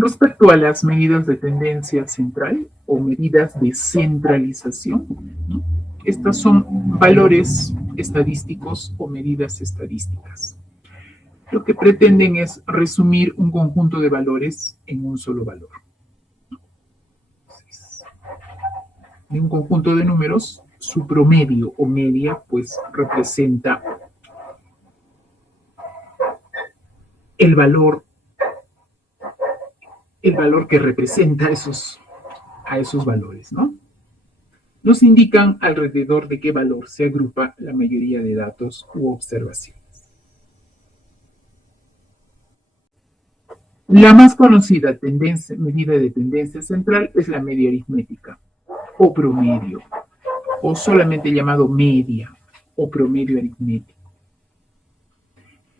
Respecto a las medidas de tendencia central o medidas de centralización, ¿no? Estas son valores estadísticos o medidas estadísticas. Lo que pretenden es resumir un conjunto de valores en un solo valor. De un conjunto de números, su promedio o media, pues representa el valor que representa a esos valores, ¿no? Nos indican alrededor de qué valor se agrupa la mayoría de datos u observaciones. La más conocida medida de tendencia central es la media aritmética o promedio, o solamente llamado media o promedio aritmético.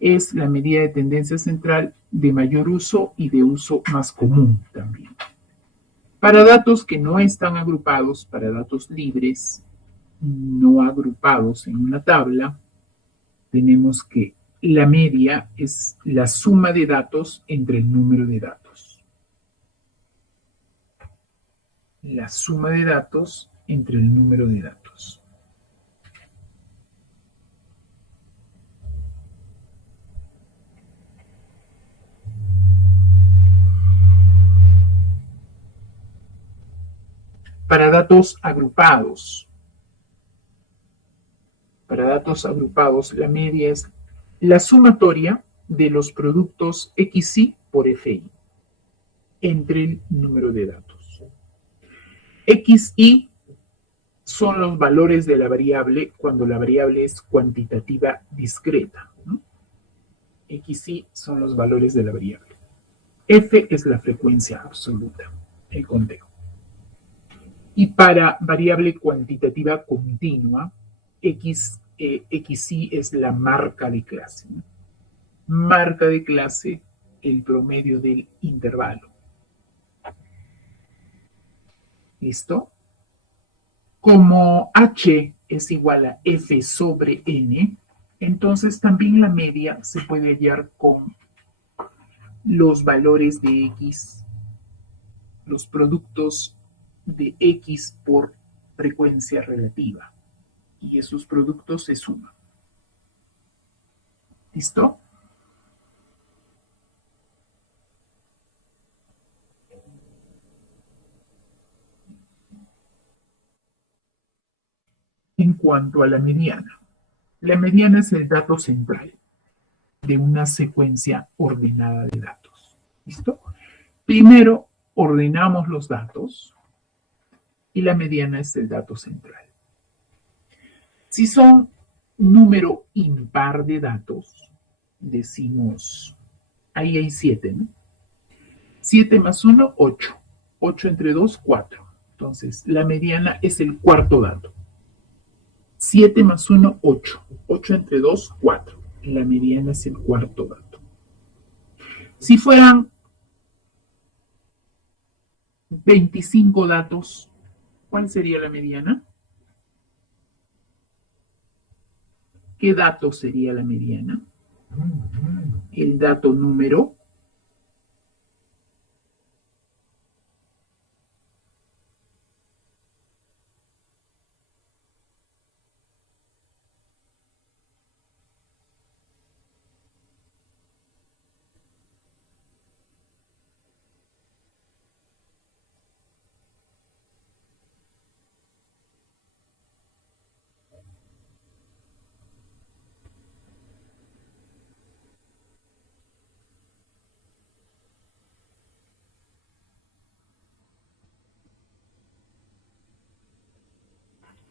Es la medida de tendencia central de mayor uso y de uso más común también. Para datos que no están agrupados, para datos libres, no agrupados en una tabla, tenemos que la media es la suma de datos entre el número de datos. La suma de datos entre el número de datos. Para datos agrupados, la media es la sumatoria de los productos XI por FI entre el número de datos. XI son los valores de la variable cuando la variable es cuantitativa discreta, ¿no? XI son los valores de la variable. F es la frecuencia absoluta, el conteo. Y para variable cuantitativa continua, XI es la marca de clase, ¿no? Marca de clase, el promedio del intervalo. ¿Listo? Como H es igual a F sobre N, entonces también la media se puede hallar con los valores de X, los productos de X por frecuencia relativa. Y esos productos se suman. ¿Listo? En cuanto a la mediana es el dato central de una secuencia ordenada de datos. ¿Listo? Primero ordenamos los datos y la mediana es el dato central. Si son número impar de datos, decimos, ahí hay 7, ¿no? 7 más 1, 8. 8 entre 2, 4. Entonces, la mediana es el cuarto dato. 7 más 1, 8. 8 entre 2, 4. La mediana es el cuarto dato. Si fueran 25 datos, ¿cuál sería la mediana? ¿Qué dato sería la mediana? El dato número.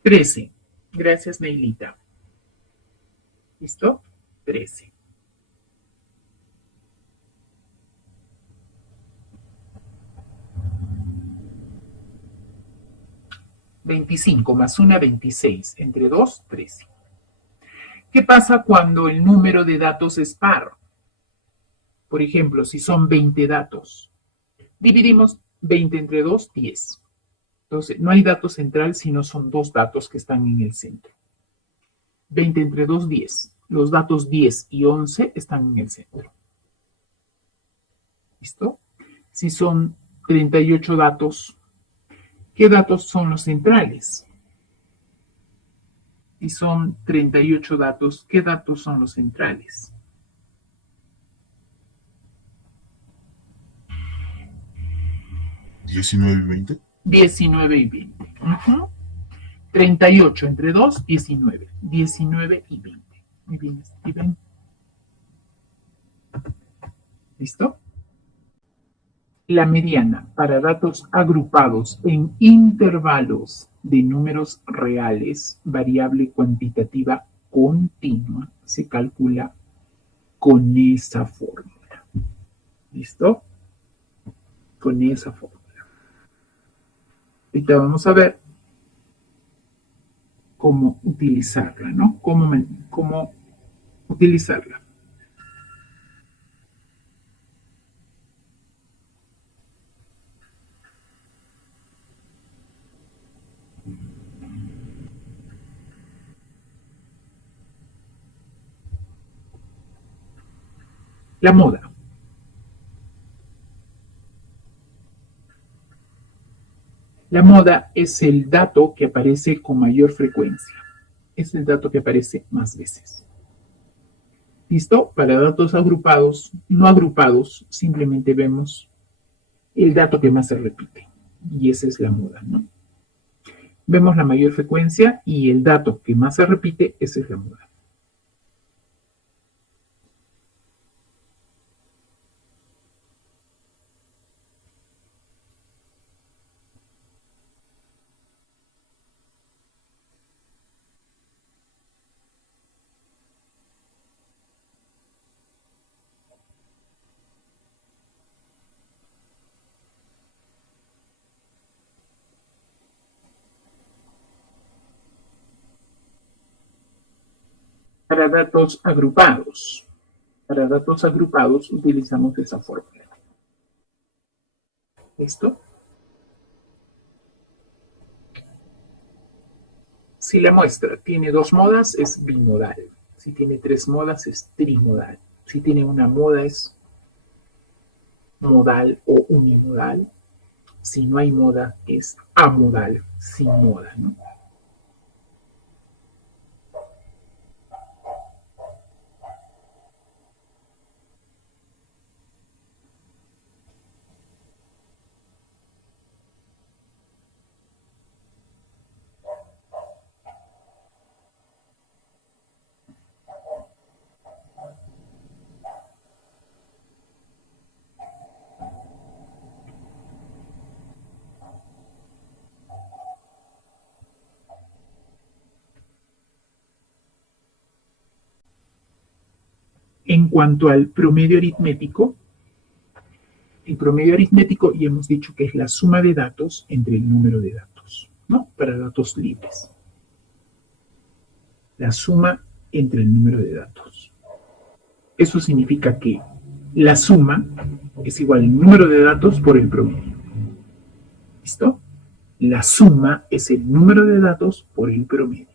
Trece. Gracias, Neilita. ¿Listo? 13. $25 más 1, 26. Entre 2, 13. ¿Qué pasa cuando el número de datos es par? Por ejemplo, si son 20 datos, dividimos 20 entre 2, 10. Entonces, no hay dato central, sino son dos datos que están en el centro. 20 entre 2, 10. Los datos 10 y 11 están en el centro. ¿Listo? Si son 38 datos, ¿qué datos son los centrales? Si son 38 datos, ¿qué datos son los centrales? 19 y 20. 19 y 20. 38 entre 2, 19. 19 y 20. Muy bien, Steven. ¿Listo? La mediana para datos agrupados en intervalos de números reales, variable cuantitativa continua, se calcula con esa fórmula. ¿Listo? Con esa fórmula. Ahorita vamos a ver cómo utilizarla, ¿no? Cómo utilizarla. La moda. La moda es el dato que aparece con mayor frecuencia. Es el dato que aparece más veces. ¿Listo? Para datos agrupados, no agrupados, simplemente vemos el dato que más se repite. Y esa es la moda, ¿no? Vemos la mayor frecuencia y el dato que más se repite, esa es la moda. Para datos agrupados utilizamos esa fórmula. ¿Listo? Si la muestra tiene 2 modas, es bimodal. Si tiene 3 modas, es trimodal. Si tiene una moda, es modal o unimodal. Si no hay moda, es amodal, sin moda, ¿no? En cuanto al promedio aritmético, el promedio aritmético ya hemos dicho que es la suma de datos entre el número de datos, ¿no? Para datos libres. La suma entre el número de datos. Eso significa que la suma es igual al número de datos por el promedio. ¿Listo? La suma es el número de datos por el promedio.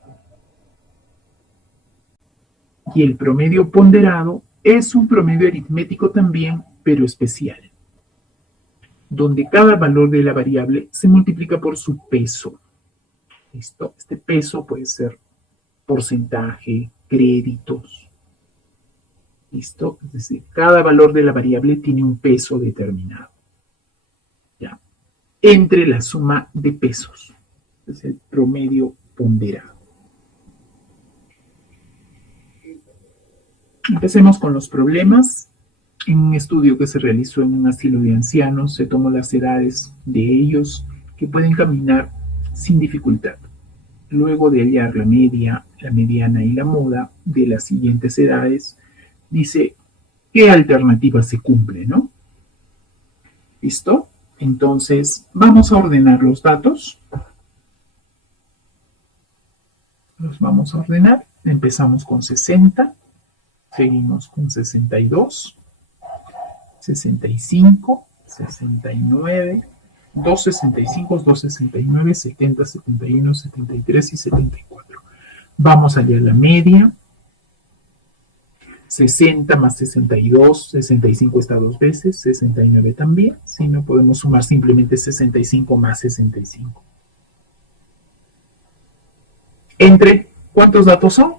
Y el promedio ponderado es un promedio aritmético también, pero especial, donde cada valor de la variable se multiplica por su peso. ¿Listo? Este peso puede ser porcentaje, créditos. ¿Listo? Es decir, cada valor de la variable tiene un peso determinado. ¿Ya? Entre la suma de pesos. Es el promedio ponderado. Empecemos con los problemas. En un estudio que se realizó en un asilo de ancianos, se tomó las edades de ellos que pueden caminar sin dificultad. Luego de hallar la media, la mediana y la moda de las siguientes edades, dice qué alternativa se cumple, ¿no? ¿Listo? Entonces, vamos a ordenar los datos. Los vamos a ordenar. Empezamos con 60. Seguimos con 62, 65, 69, 265, 269, 70, 71, 73 y 74. Vamos allá a la media. 60 más 62, 65 está dos veces, 69 también. Si no, podemos sumar simplemente 65 más 65. ¿Entre cuántos datos son?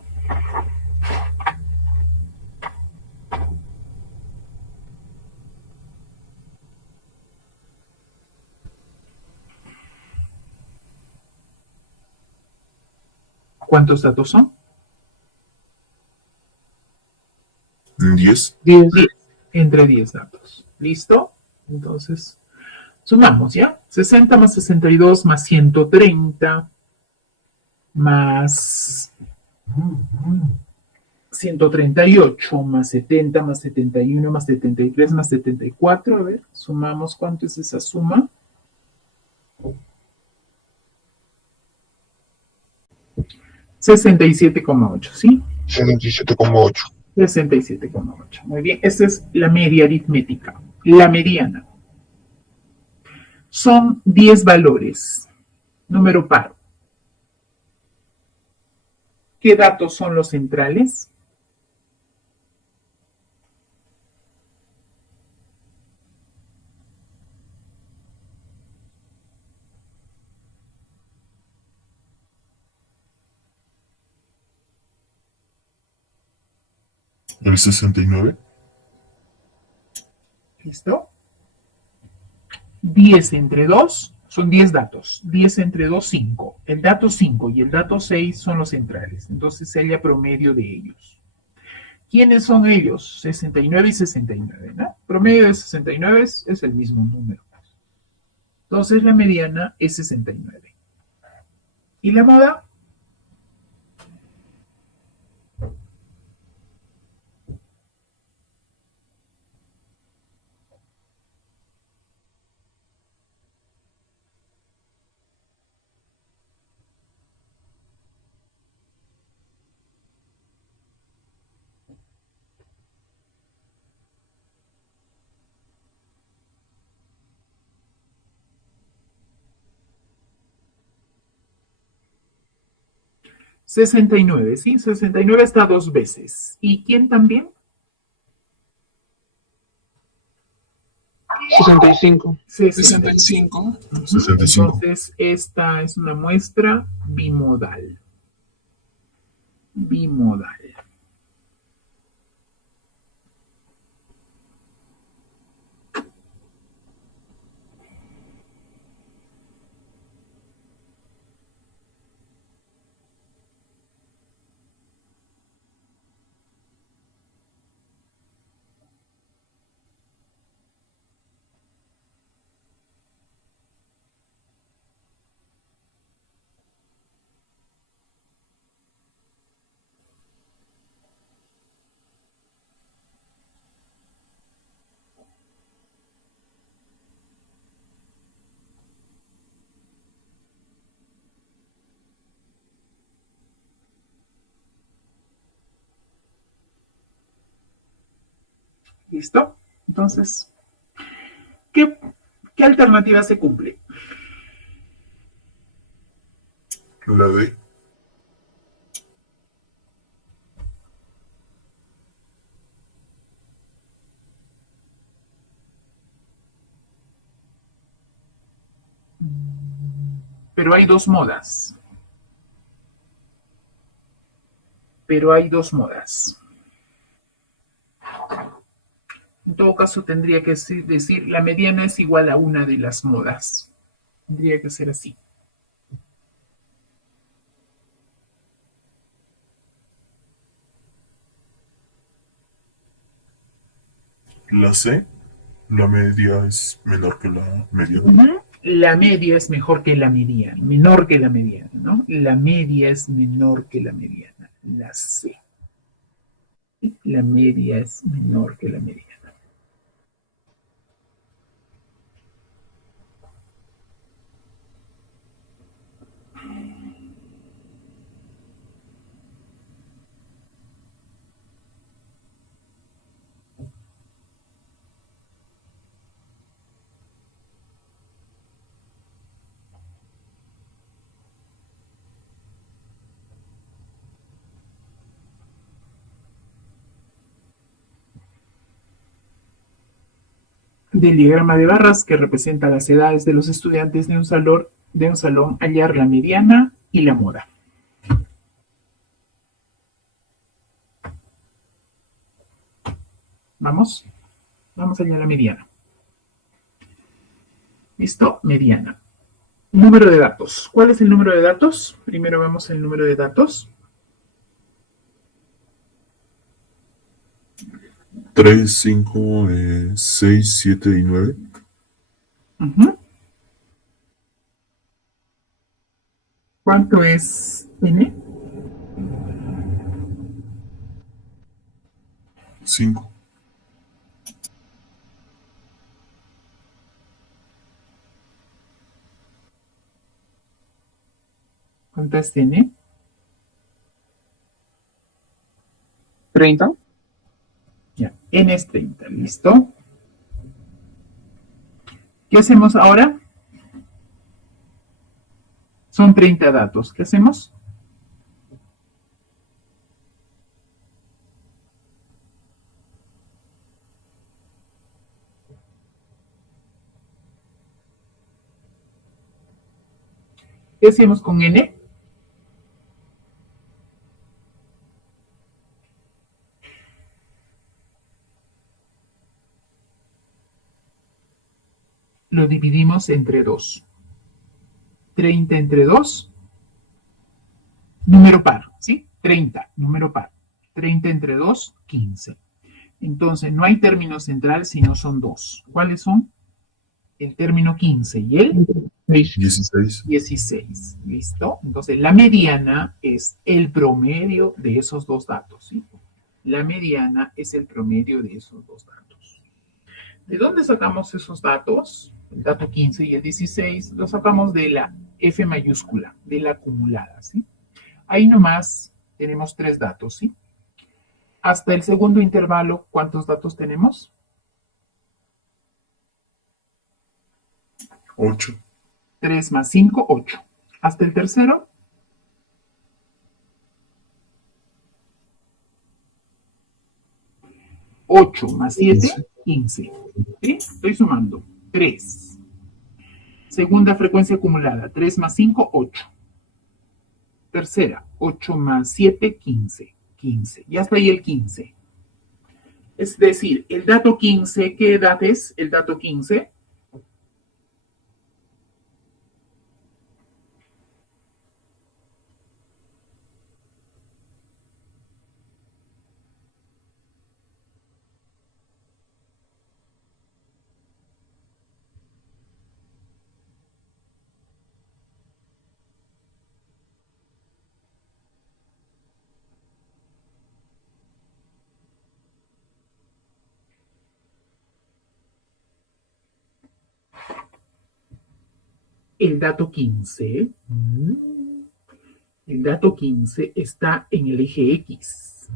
¿Cuántos datos son? 10. 10. Entre 10 datos. ¿Listo? Entonces, sumamos, ¿ya? 60 más 62 más 130 más 138 más 70 más 71 más 73 más 74. A ver, sumamos. ¿Cuánto es esa suma? 67,8, ¿sí? 67,8. 67,8. Muy bien, esta es la media aritmética. La mediana. Son 10 valores. Número par. ¿Qué datos son los centrales? El 69. ¿Listo? 10 entre 2 son 10 datos. 10 entre 2, 5. El dato 5 y el dato 6 son los centrales. Entonces se halla promedio de ellos. ¿Quiénes son ellos? 69 y 69, ¿no? Promedio de 69 es el mismo número. Entonces la mediana es 69. ¿Y la moda? ¿69? ¿Sí? 69 está dos veces. ¿Y quién también? 65. 65. 65. Entonces, esta es una muestra bimodal. Bimodal. ¿Listo? Entonces, ¿qué, qué alternativa se cumple? La D. Pero hay dos modas. Pero hay dos modas. En todo caso, tendría que decir la mediana es igual a una de las modas. Tendría que ser así. La C. La media es menor que la mediana. La media es mejor que la mediana, menor que la mediana, ¿no? La media es menor que la mediana, la C. La media es menor que la mediana. del diagrama de barras que representa las edades de los estudiantes de un salón, hallar la mediana y la moda. Vamos a hallar la mediana. ¿Listo? Mediana. Número de datos. ¿Cuál es el número de datos? Primero vemos el número de datos. 3, 5, 6, 7 y 9. ¿Cuánto es n? 5. ¿Cuánto es n? 30. Ya, n es 30, ¿listo? ¿Qué hacemos ahora? Son 30 datos. ¿Qué hacemos? ¿Qué hacemos con n? Lo dividimos entre 2. 30 entre 2, número par, ¿sí? 30, número par. 30 entre 2, 15. Entonces, no hay término central, sino son 2. ¿Cuáles son? El término 15 y el 16. 16. ¿Listo? Entonces, la mediana es el promedio de esos dos datos, ¿sí? La mediana es el promedio de esos dos datos. ¿De dónde sacamos esos datos? El dato 15 y el 16 los sacamos de la F mayúscula, de la acumulada, ¿sí? Ahí nomás tenemos 3 datos, ¿sí? Hasta el segundo intervalo, ¿cuántos datos tenemos? 8. 3 más 5, 8. Hasta el tercero, 8 más 7, 15. ¿Sí? Estoy sumando. 3. Segunda frecuencia acumulada. 3 más 5, 8. Tercera, 8 más 7, 15. 15. Ya está ahí el 15. Es decir, el dato 15, ¿qué edad es el dato 15? El dato 15, el dato 15 está en el eje X.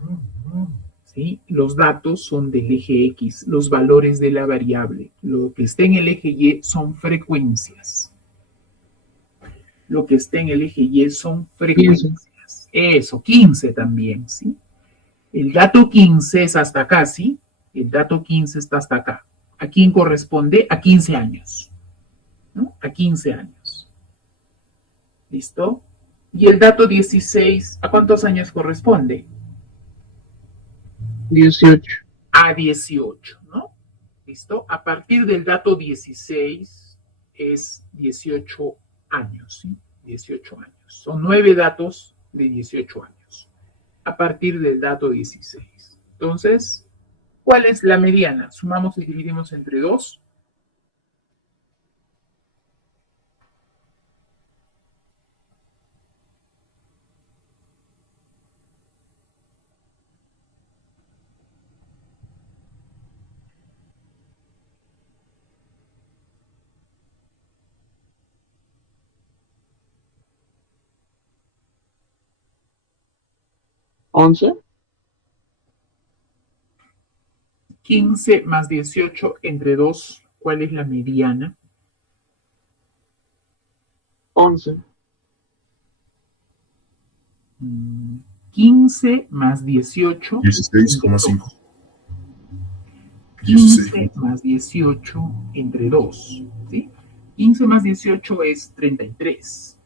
¿Sí? Los datos son del eje X, los valores de la variable. Lo que está en el eje Y son frecuencias. Lo que está en el eje Y son frecuencias. Eso, 15 también, ¿sí? El dato 15 es hasta acá, ¿sí? El dato 15 está hasta acá. ¿A quién corresponde? A 15 años. ¿No? A 15 años. ¿Listo? Y el dato 16, ¿a cuántos años corresponde? 18. A 18, ¿no? ¿Listo? A partir del dato 16 es 18 años, ¿sí? 18 años. Son 9 datos de 18 años. A partir del dato 16. Entonces, ¿cuál es la mediana? Sumamos y dividimos entre 2. ¿11? 15 más 18 entre 2, ¿cuál es la mediana? 11. 15 más 18. 16,5. 15 más 18 entre 2, ¿sí? 15 más 18 es 33.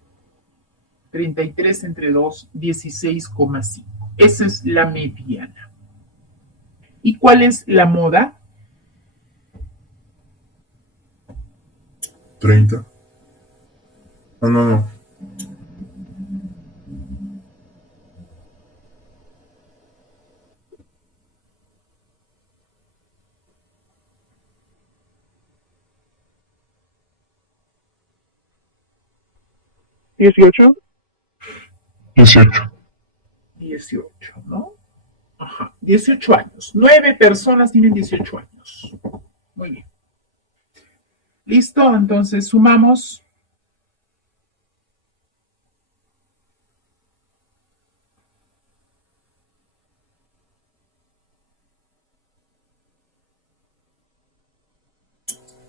33 entre 2, 16,5. Esa es la mediana. ¿Y cuál es la moda? 30. Ah, no, no. ¿18? 18. 18, ¿no? Ajá, 18 años. 9 personas tienen 18 años. Muy bien. ¿Listo? Entonces sumamos.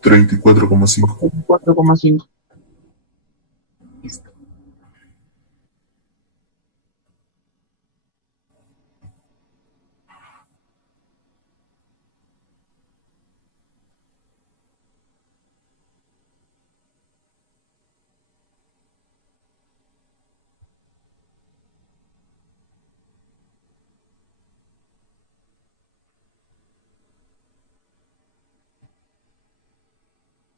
Treinta y cuatro coma cinco. 4,5. Listo.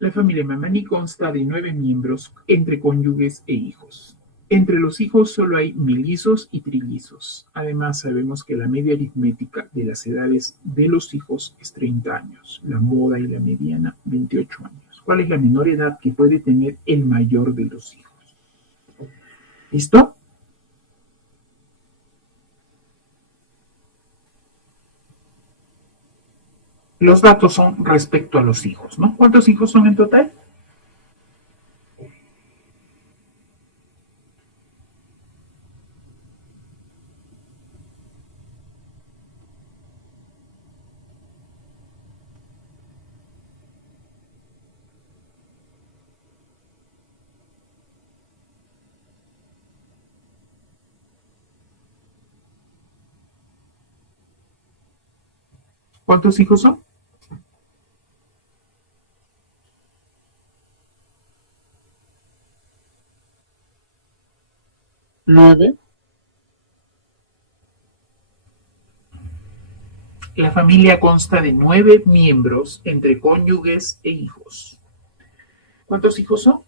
La familia Mamani consta de 9 miembros entre cónyuges e hijos. Entre los hijos solo hay mellizos y trillizos. Además, sabemos que la media aritmética de las edades de los hijos es 30 años, la moda y la mediana 28 años. ¿Cuál es la menor edad que puede tener el mayor de los hijos? ¿Listo? Los datos son respecto a los hijos, ¿no? ¿Cuántos hijos son en total? ¿Cuántos hijos son? ¿9? La familia consta de 9 miembros entre cónyuges e hijos. ¿Cuántos hijos son?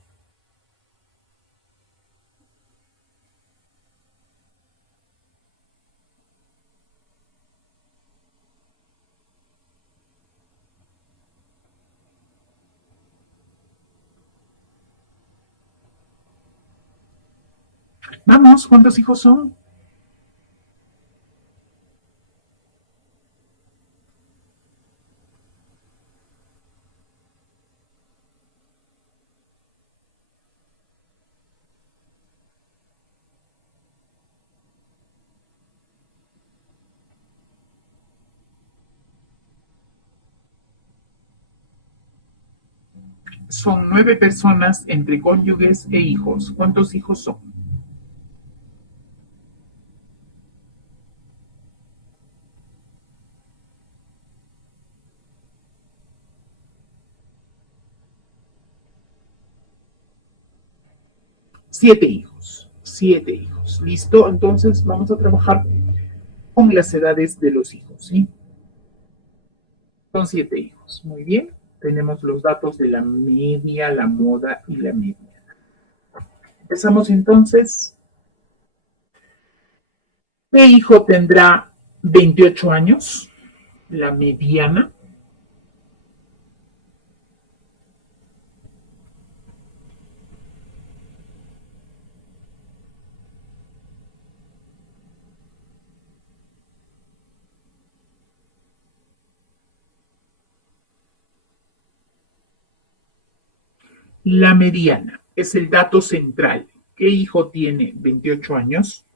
Vamos, ¿cuántos hijos son? Son 9 personas entre cónyuges e hijos. ¿Cuántos hijos son? Siete hijos. 7 hijos. ¿Listo? Entonces vamos a trabajar con las edades de los hijos, ¿sí? Son 7 hijos. Muy bien. Tenemos los datos de la media, la moda y la media. Empezamos entonces. ¿Qué hijo tendrá 28 años? La mediana. La mediana es el dato central. ¿Qué hijo tiene 28 años?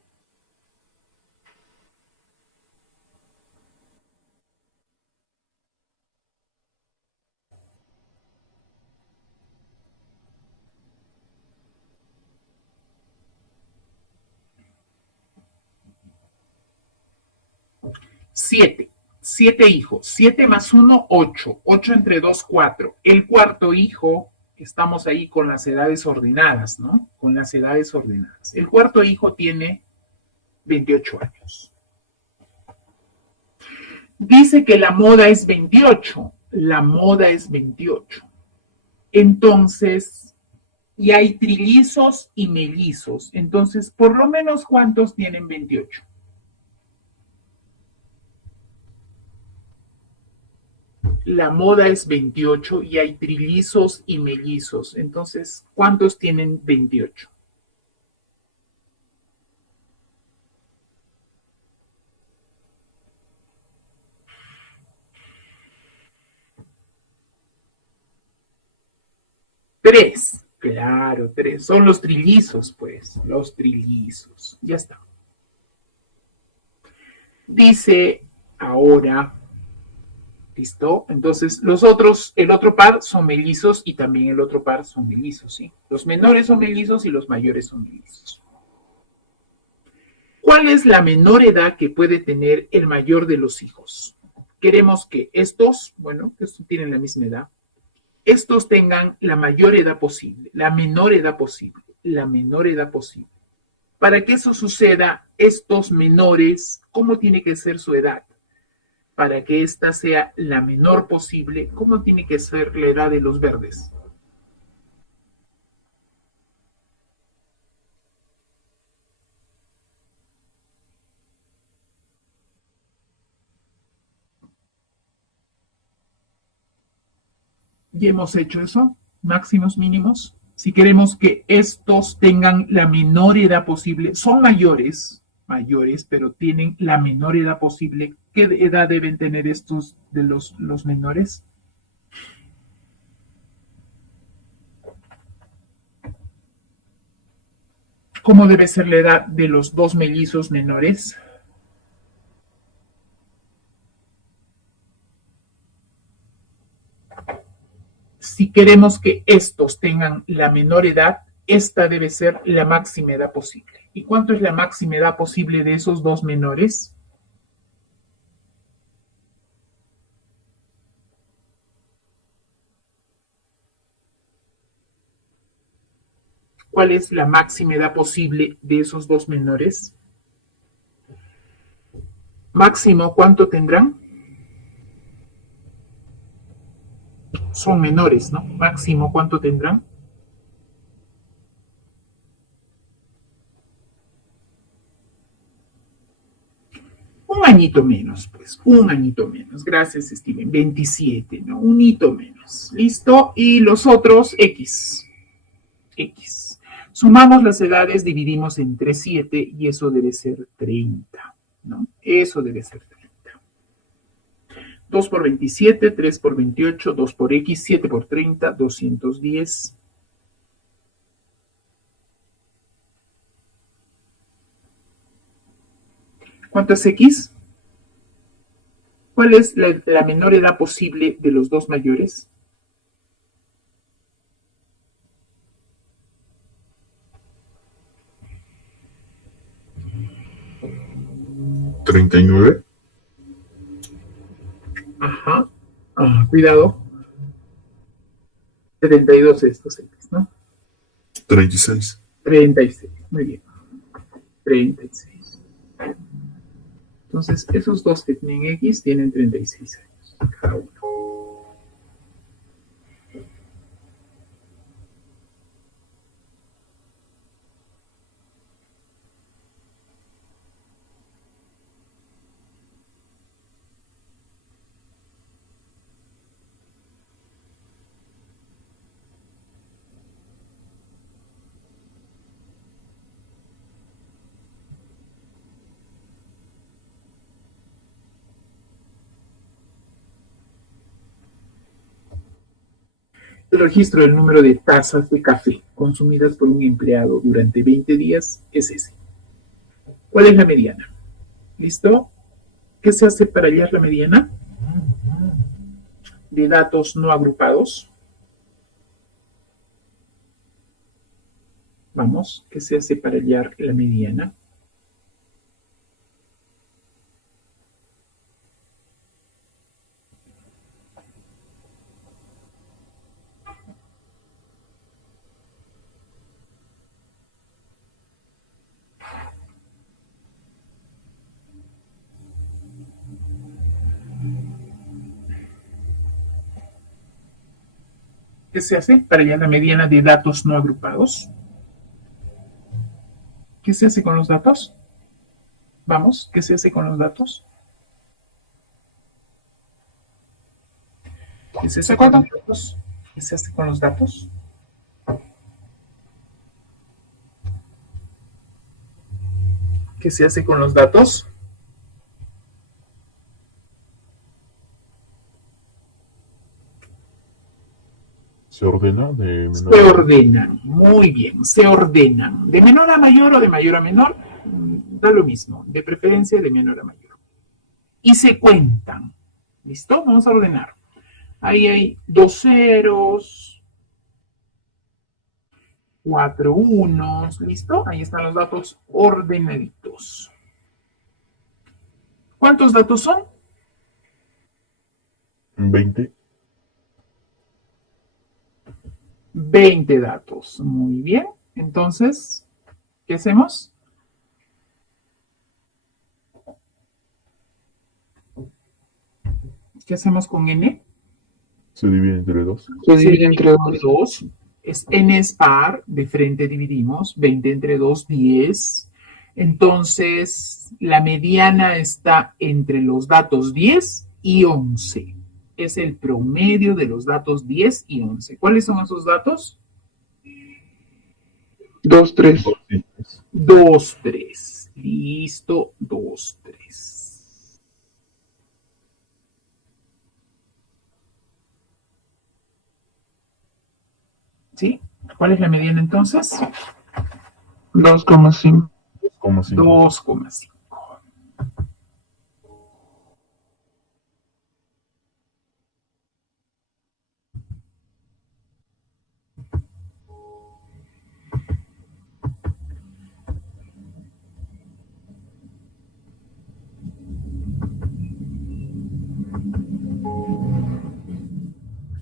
Siete. 7 hijos. 7 más 1, 8. 8 entre 2, 4. El cuarto hijo, estamos ahí con las edades ordenadas, ¿no? Con las edades ordenadas. El cuarto hijo tiene 28 años. Dice que la moda es 28. La moda es 28. Entonces, y hay trillizos y mellizos. Entonces, por lo menos, ¿cuántos tienen 28? La moda es 28 y hay trillizos y mellizos. Entonces, ¿cuántos tienen 28? Tres. Claro, tres. Son los trillizos, pues. Los trillizos. Ya está. Dice ahora, ¿listo? Entonces, los otros, el otro par son mellizos y también el otro par son mellizos, ¿sí? Los menores son mellizos y los mayores son mellizos. ¿Cuál es la menor edad que puede tener el mayor de los hijos? Queremos que estos, bueno, estos tienen la misma edad, estos tengan la mayor edad posible, la menor edad posible, la menor edad posible. Para que eso suceda, estos menores, ¿cómo tiene que ser su edad? Para que ésta sea la menor posible, ¿cómo tiene que ser la edad de los verdes? Ya hemos hecho eso, máximos, mínimos. Si queremos que estos tengan la menor edad posible, son mayores, pero tienen la menor edad posible. ¿Qué edad deben tener estos de los menores? ¿Cómo debe ser la edad de los dos mellizos menores? Si queremos que estos tengan la menor edad, esta debe ser la máxima edad posible. ¿Y cuánto es la máxima edad posible de esos dos menores? ¿Cuál es la máxima edad posible de esos dos menores? Máximo, ¿cuánto tendrán? Son menores, ¿no? Máximo, ¿cuánto tendrán? Un añito menos, pues, un añito menos. Gracias, Steven. 27, ¿no? Un hito menos. ¿Listo? Y los otros, X. X. Sumamos las edades, dividimos entre 7 y eso debe ser 30, ¿no? Eso debe ser 30. 2 por 27, 3 por 28, 2 por X, 7 por 30, 210. ¿Cuánto es X? ¿Cuál es la menor edad posible de los dos mayores? ¿39? Ajá. Ah, cuidado. 72 estos X, ¿no? 36. 36. Muy bien. 36. Entonces, esos dos que tienen X tienen 36 años cada uno. El registro del número de tazas de café consumidas por un empleado durante 20 días es ese. ¿Cuál es la mediana? ¿Listo? ¿Qué se hace para hallar la mediana de datos no agrupados? Vamos, ¿qué se hace para hallar la mediana? ¿Qué se hace para hallar la mediana de datos no agrupados? ¿Qué se hace con los datos? Vamos, ¿qué se hace con los datos? ¿Qué se hace con los datos? ¿Qué se hace con los datos? ¿Qué se hace con los datos? Se ordena de menor Se ordenan, muy bien, se ordenan. De menor a mayor o de mayor a menor, da lo mismo, de preferencia de menor a mayor. Y se cuentan. ¿Listo? Vamos a ordenar. Ahí hay 2 ceros, 4 unos, ¿listo? Ahí están los datos ordenaditos. ¿Cuántos datos son? 20. 20 datos. Muy bien. Entonces, ¿qué hacemos? ¿Qué hacemos con n? Se divide entre 2. Se divide entre 2. 2. N es par, de frente dividimos, 20 entre 2, 10. Entonces, la mediana está entre los datos 10 y 11. Es el promedio de los datos 10 y 11. ¿Cuáles son esos datos? 2, 3. 2, 3. Listo, 2, 3. ¿Sí? ¿Cuál es la mediana entonces? 2,5. 2,5. 2,5.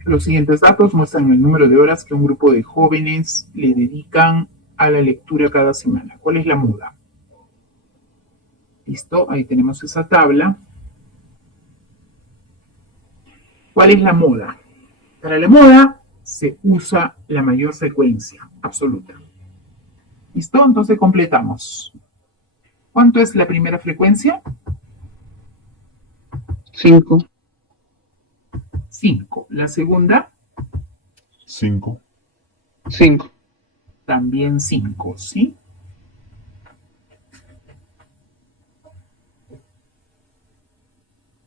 Los siguientes datos muestran el número de horas que un grupo de jóvenes le dedican a la lectura cada semana. ¿Cuál es la moda? ¿Listo? Ahí tenemos esa tabla. ¿Cuál es la moda? Para la moda se usa la mayor frecuencia absoluta. ¿Listo? Entonces completamos. ¿Cuánto es la primera frecuencia? 5. 5. La segunda, 5. 5. también 5, ¿sí?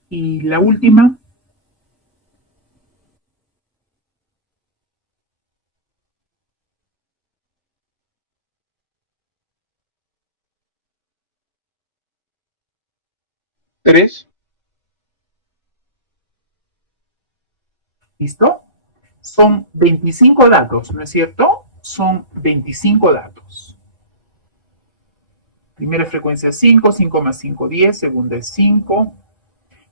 Y la última, ¿3? ¿listo? Son 25 datos, ¿no es cierto? Son 25 datos. Primera frecuencia 5, 5 más 5, 10, segunda es 5.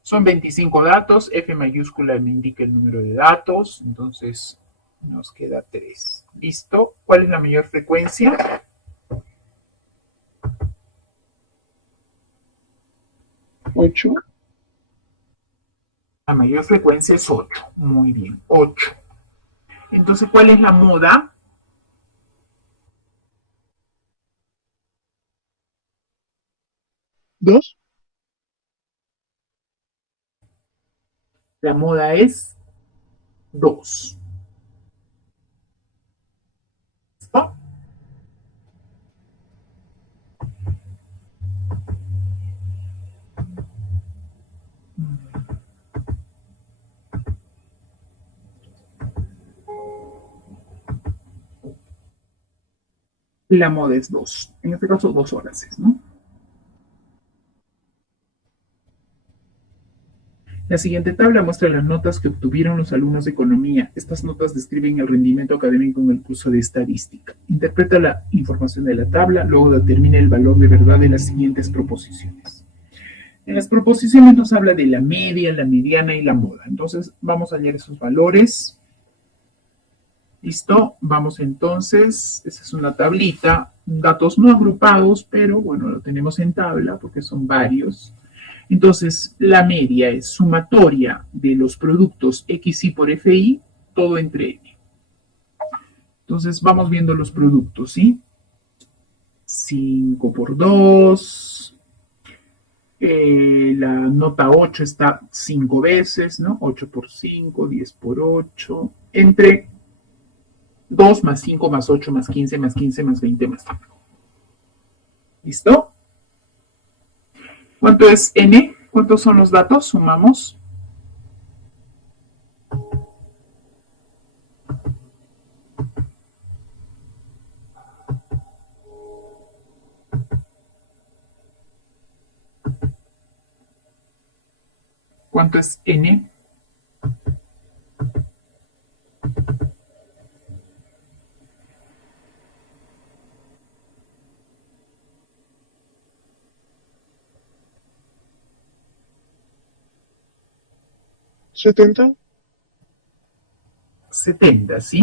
Son 25 datos, F mayúscula me indica el número de datos, entonces nos queda 3. ¿Listo? ¿Cuál es la mayor frecuencia? 8. La mayor frecuencia es 8. Muy bien, 8. Entonces, ¿cuál es la moda? ¿2? La moda es 2. ¿Listo? La moda es 2. En este caso, 2 horas, ¿no? La siguiente tabla muestra las notas que obtuvieron los alumnos de economía. Estas notas describen el rendimiento académico en el curso de estadística. Interpreta la información de la tabla, luego determina el valor de verdad de las siguientes proposiciones. En las proposiciones nos habla de la media, la mediana y la moda. Entonces, vamos a hallar esos valores. ¿Listo? Vamos entonces, esa es una tablita, datos no agrupados, pero bueno, lo tenemos en tabla porque son varios. Entonces, la media es sumatoria de los productos XI por FI, todo entre N. Entonces, vamos viendo los productos, ¿sí? 5 por 2. La nota 8 está 5 veces, ¿no? 8 por 5, 10 por 8, entre 2 más 5 más 8 más 15 más 15 más 20 más 5. ¿Listo? ¿Cuánto es N? ¿Cuántos son los datos? Sumamos. ¿Cuánto es N? ¿70? 70, ¿sí?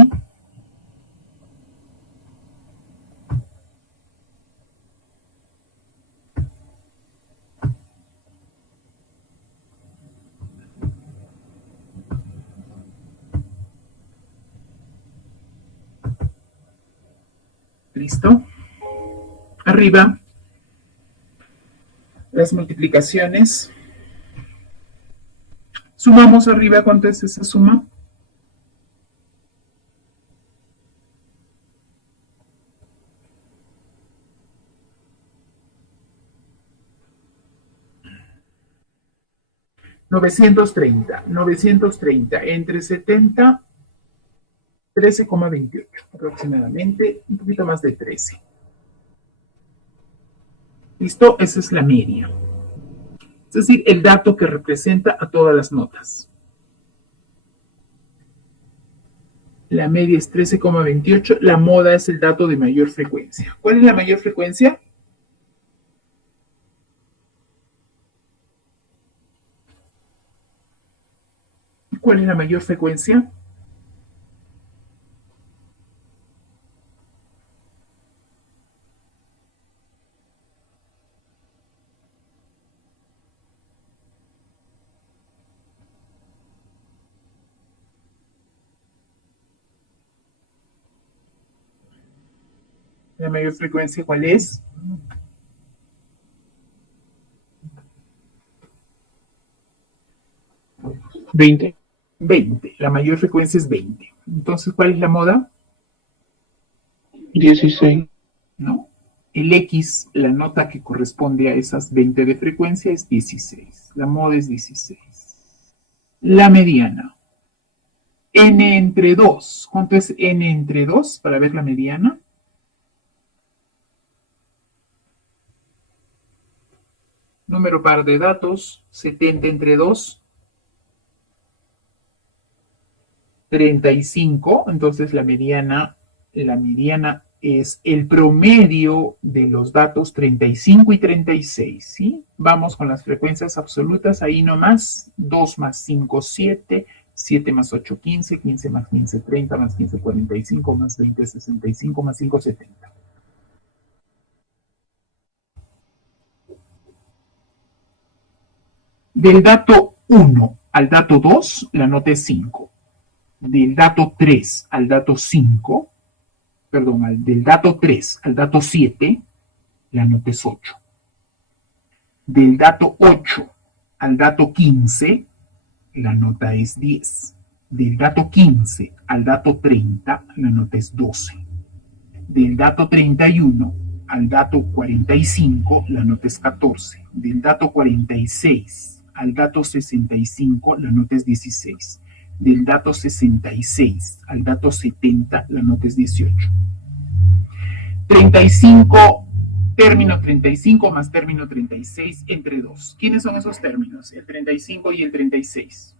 ¿Listo? Arriba, las multiplicaciones. Sumamos arriba, ¿cuánto es esa suma? Novecientos treinta entre 70, 13,28 aproximadamente, un poquito más de 13. ¿Listo? Esa es la media. Es decir, el dato que representa a todas las notas. La media es 13,28. La moda es el dato de mayor frecuencia. ¿Cuál es la mayor frecuencia? ¿Cuál es la mayor frecuencia? ¿La mayor frecuencia cuál es? 20. 20. La mayor frecuencia es 20. Entonces, ¿cuál es la moda? 16. ¿No? El X, la nota que corresponde a esas 20 de frecuencia es 16. La moda es 16. La mediana. N entre 2. ¿Cuánto es N entre 2 para ver la mediana? Número par de datos. 70 entre 2. 35. Entonces la mediana es el promedio de los datos 35 y 36, ¿sí? Vamos con las frecuencias absolutas, ahí nomás, 2 más 5, 7, 7 más 8, 15, 15 más 15, 30, más 15, 45, más 20, 65, más 5, 70. Del dato 1 al dato 2, la nota es 5. Del dato 3 al dato 5, perdón, del dato 3 al dato 7, la nota es 8. Del dato 8 al dato 15, la nota es 10. Del dato 15 al dato 30, la nota es 12. Del dato 31 al dato 45, la nota es 14. Del dato 46 al dato 65, la nota es 16. Del dato 66 al dato 70, la nota es 18. 35, término 35 más término 36 entre 2. ¿Quiénes son esos términos? El 35 y el 36.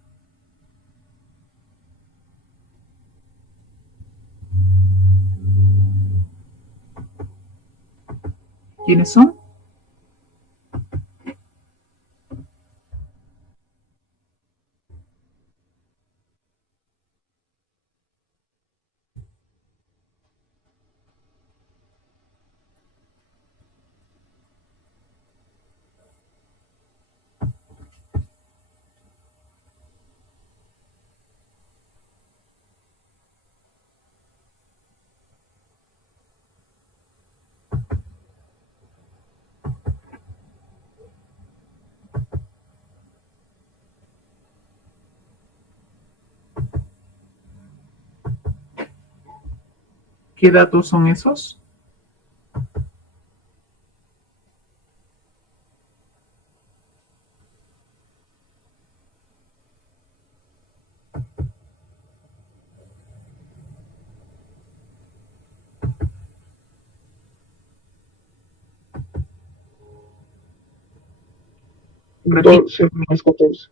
¿Quiénes son? ¿Qué datos son esos? Repito. 12 más 14.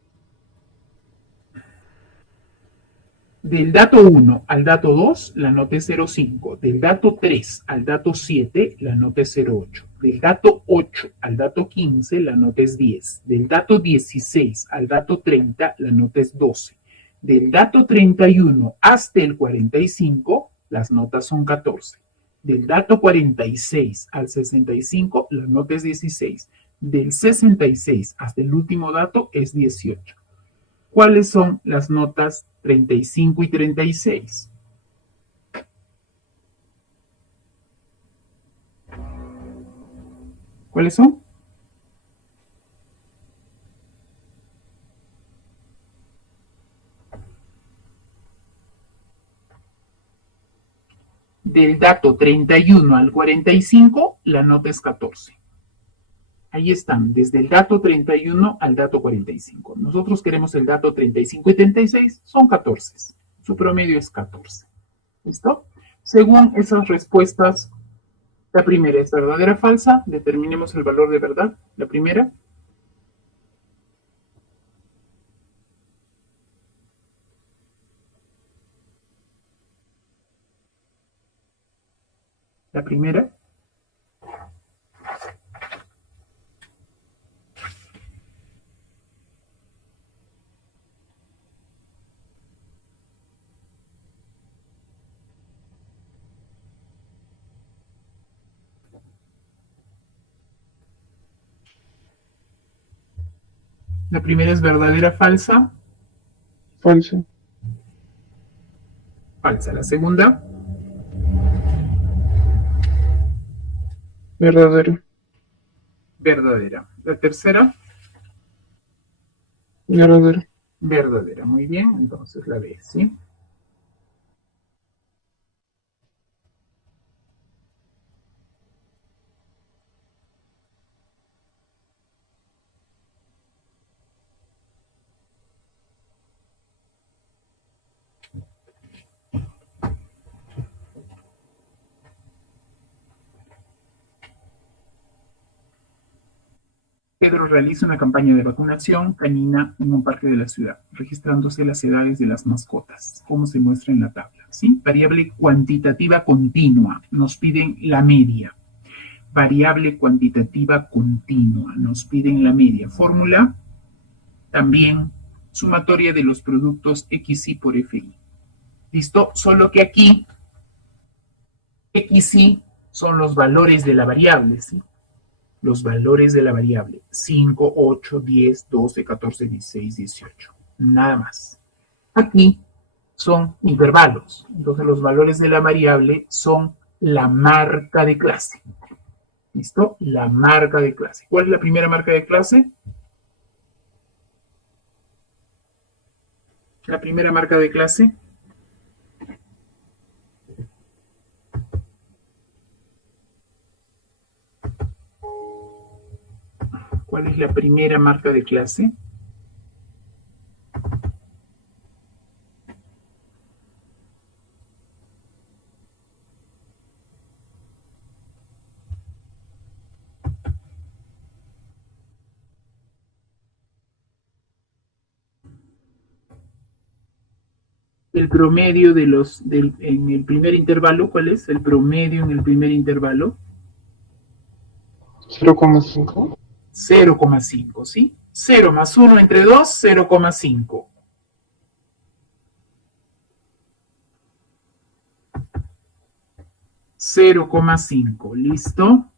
Del dato 1 al dato 2, la nota es 0,5. Del dato 3 al dato 7, la nota es 0,8. Del dato 8 al dato 15, la nota es 10. Del dato 16 al dato 30, la nota es 12. Del dato 31 hasta el 45, las notas son 14. Del dato 46 al 65, la nota es 16. Del 66 hasta el último dato es 18. ¿Cuáles son las notas 35 y 36? ¿Cuáles son? Del dato 31 al 45, la nota es 14. Ahí están, desde el dato 31 al dato 45. Nosotros queremos el dato 35 y 36, son 14. Su promedio es 14. ¿Listo? Según esas respuestas, la primera es verdadera o falsa. Determinemos el valor de verdad. La primera. La primera. La primera es verdadera o falsa. Falsa. Falsa. La segunda. Verdadero. Verdadera. La tercera. Verdadero. Verdadera. Muy bien. Entonces la B, ¿sí? Pedro realiza una campaña de vacunación canina en un parque de la ciudad, registrándose las edades de las mascotas, como se muestra en la tabla. ¿Sí? Variable cuantitativa continua, nos piden la media. Variable cuantitativa continua, nos piden la media. Fórmula, también sumatoria de los productos XI por FI. ¿Listo? Solo que aquí XI son los valores de la variable, ¿sí? Los valores de la variable 5, 8, 10, 12, 14, 16, 18. Nada más. Aquí son intervalos. Entonces los valores de la variable son la marca de clase. ¿Listo? La marca de clase. ¿Cuál es la primera marca de clase? La primera marca de clase. ¿Cuál es la primera marca de clase? El promedio en el primer intervalo, ¿cuál es? El promedio en el primer intervalo. 0,5. 0,5, ¿sí? 0 más 1 entre 2, 0,5. $0,5, ¿listo?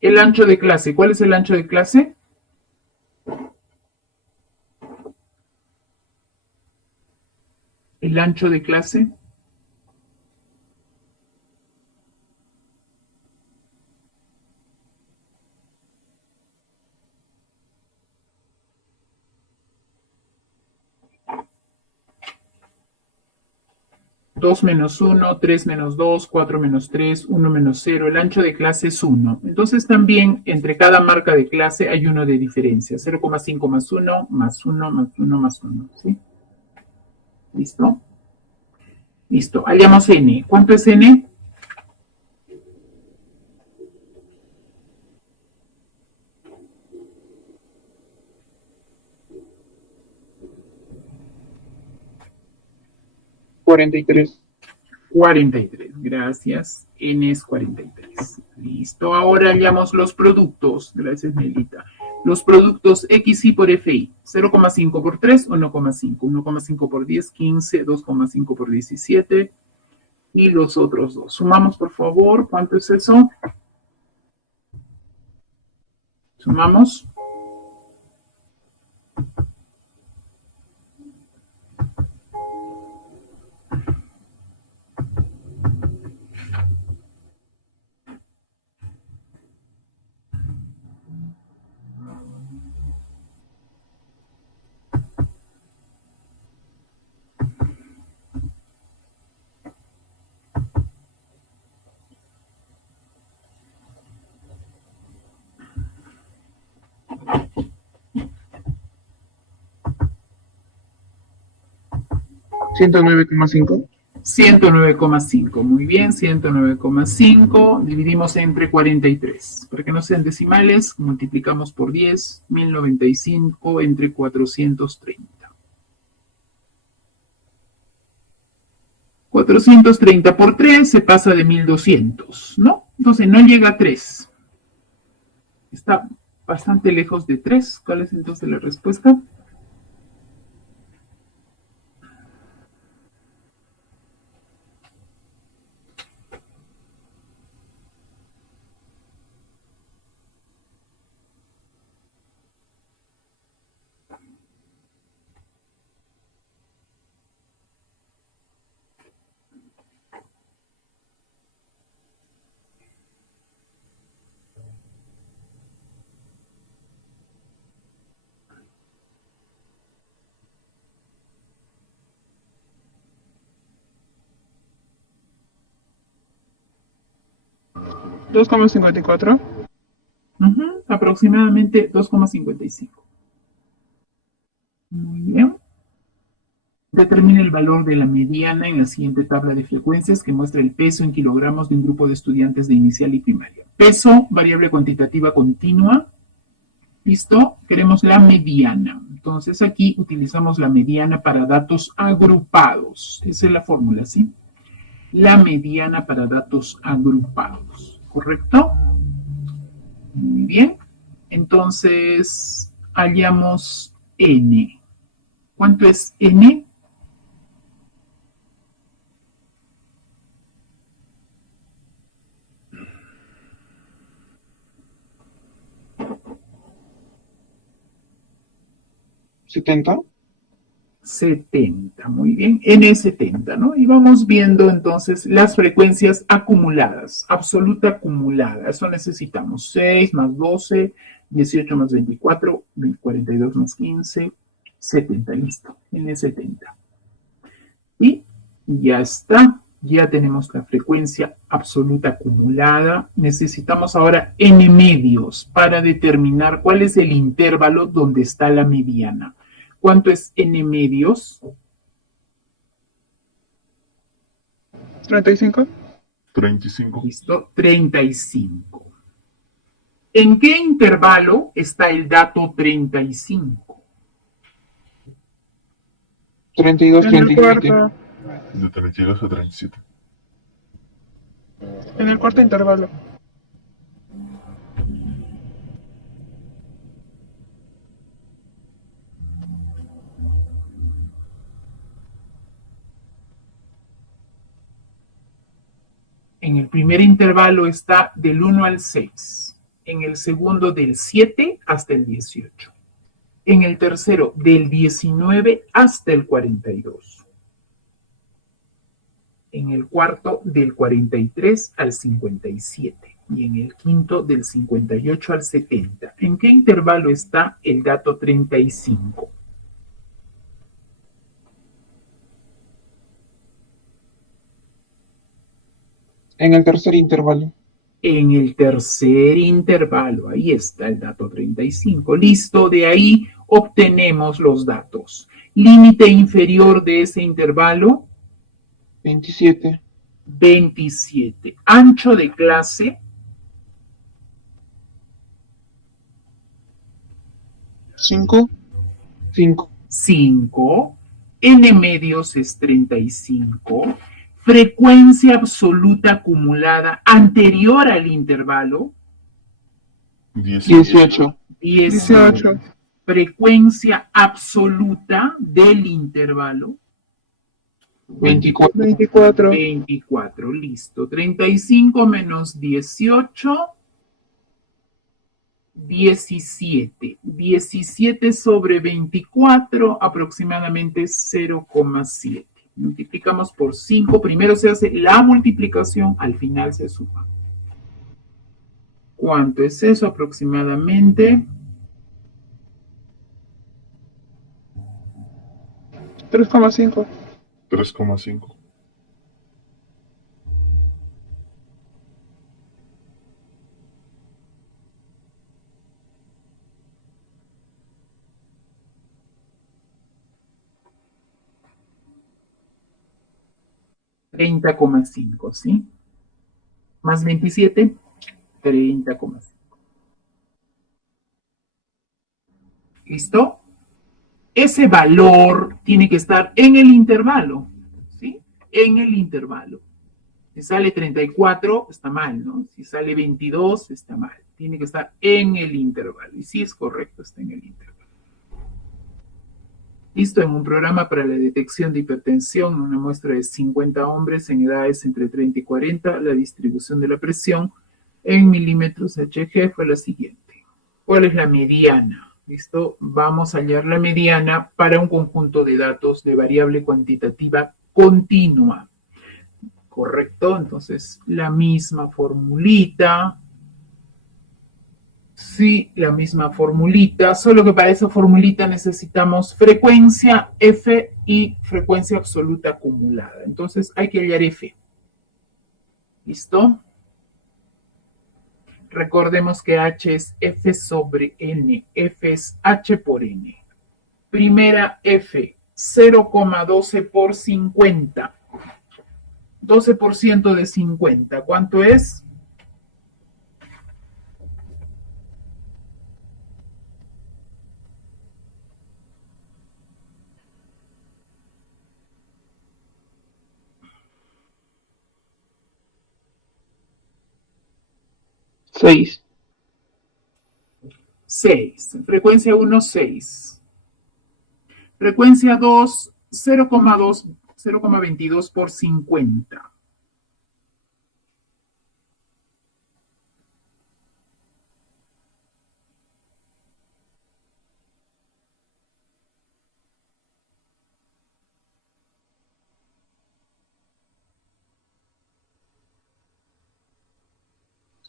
El ancho de clase, ¿cuál es el ancho de clase? El ancho de clase. 2 menos 1, 3 menos 2, 4 menos 3, 1 menos 0. El ancho de clase es 1. Entonces también entre cada marca de clase hay uno de diferencia. 0,5 más 1, más 1, más 1, más 1. ¿Sí? ¿Listo? Listo. Hallamos n. ¿Cuánto es n? $43. 43, gracias. N es 43. Listo, ahora hallamos los productos. Gracias, Nelita. Los productos XI por FI. 0,5 por 3, 1,5. 1,5 por 10, 15. 2,5 por 17. Y los otros dos. Sumamos, por favor. ¿Cuánto es eso? Sumamos. $109,5. 109,5. Muy bien, 109,5. Dividimos entre 43. Para que no sean decimales, multiplicamos por 10. 1095 entre 430. 430 por 3 se pasa de 1200, ¿no? Entonces no llega a 3. Está bastante lejos de 3. ¿Cuál es entonces la respuesta? $2,54. Aproximadamente 2,55. Muy bien. Determine el valor de la mediana en la siguiente tabla de frecuencias que muestra el peso en kilogramos de un grupo de estudiantes de inicial y primaria. Peso, variable cuantitativa continua. ¿Listo? Queremos la mediana. Entonces aquí utilizamos la mediana para datos agrupados. Esa es la fórmula, ¿sí? La mediana para datos agrupados. ¿Correcto? Muy bien. Entonces, hallamos n. ¿Cuánto es n? ¿70? 70, muy bien, n es 70, ¿no? Y vamos viendo entonces las frecuencias acumuladas, absoluta acumulada. Eso necesitamos 6 más 12, 18 más 24, 42 más 15, 70, listo, n es 70. Y ya está, ya tenemos la frecuencia absoluta acumulada. Necesitamos ahora n medios para determinar cuál es el intervalo donde está la mediana. ¿Cuánto es n medios? 35. 35. Listo, 35. ¿En qué intervalo está el dato 35? 32, En el 37. cuarto, De 32 a 37. en el cuarto intervalo. En el primer intervalo está del 1 al 6. En el segundo del 7 hasta el 18. En el tercero del 19 hasta el 42. En el cuarto del 43 al 57. Y en el quinto del 58 al 70. ¿En qué intervalo está el dato 35? En el tercer intervalo. En el tercer intervalo, ahí está el dato 35. Listo, de ahí obtenemos los datos. Límite inferior de ese intervalo, 27. 27. Ancho de clase, 5. 5. 5. N medios es 35. Frecuencia absoluta acumulada anterior al intervalo, 18. 18. Frecuencia absoluta del intervalo, 24. 24. Listo. 35 menos 18, 17. 17 sobre 24, aproximadamente 0,7. Multiplicamos por 5. Primero se hace la multiplicación, al final se suma. ¿Cuánto es eso aproximadamente? 3,5. 3,5. $30,5, ¿sí? Más 27, 30,5. ¿Listo? Ese valor tiene que estar en el intervalo, ¿sí? En el intervalo. Si sale 34, está mal, ¿no? Si sale 22, está mal. Tiene que estar en el intervalo. Y si es correcto, está en el intervalo. Listo, en un programa para la detección de hipertensión, una muestra de 50 hombres en edades entre 30 y 40, la distribución de la presión en milímetros Hg fue la siguiente. ¿Cuál es la mediana? ¿Listo? Vamos a hallar la mediana para un conjunto de datos de variable cuantitativa continua. ¿Correcto? Entonces, la misma formulita. Sí, la misma formulita, solo que para esa formulita necesitamos frecuencia F y frecuencia absoluta acumulada. Entonces hay que hallar F. ¿Listo? Recordemos que H es F sobre N. F es H por N. Primera F, 0,12 por 50. 12% de 50. ¿Cuánto es? 6. 6. Frecuencia 1, 6. Frecuencia 2, 0,22 por 50.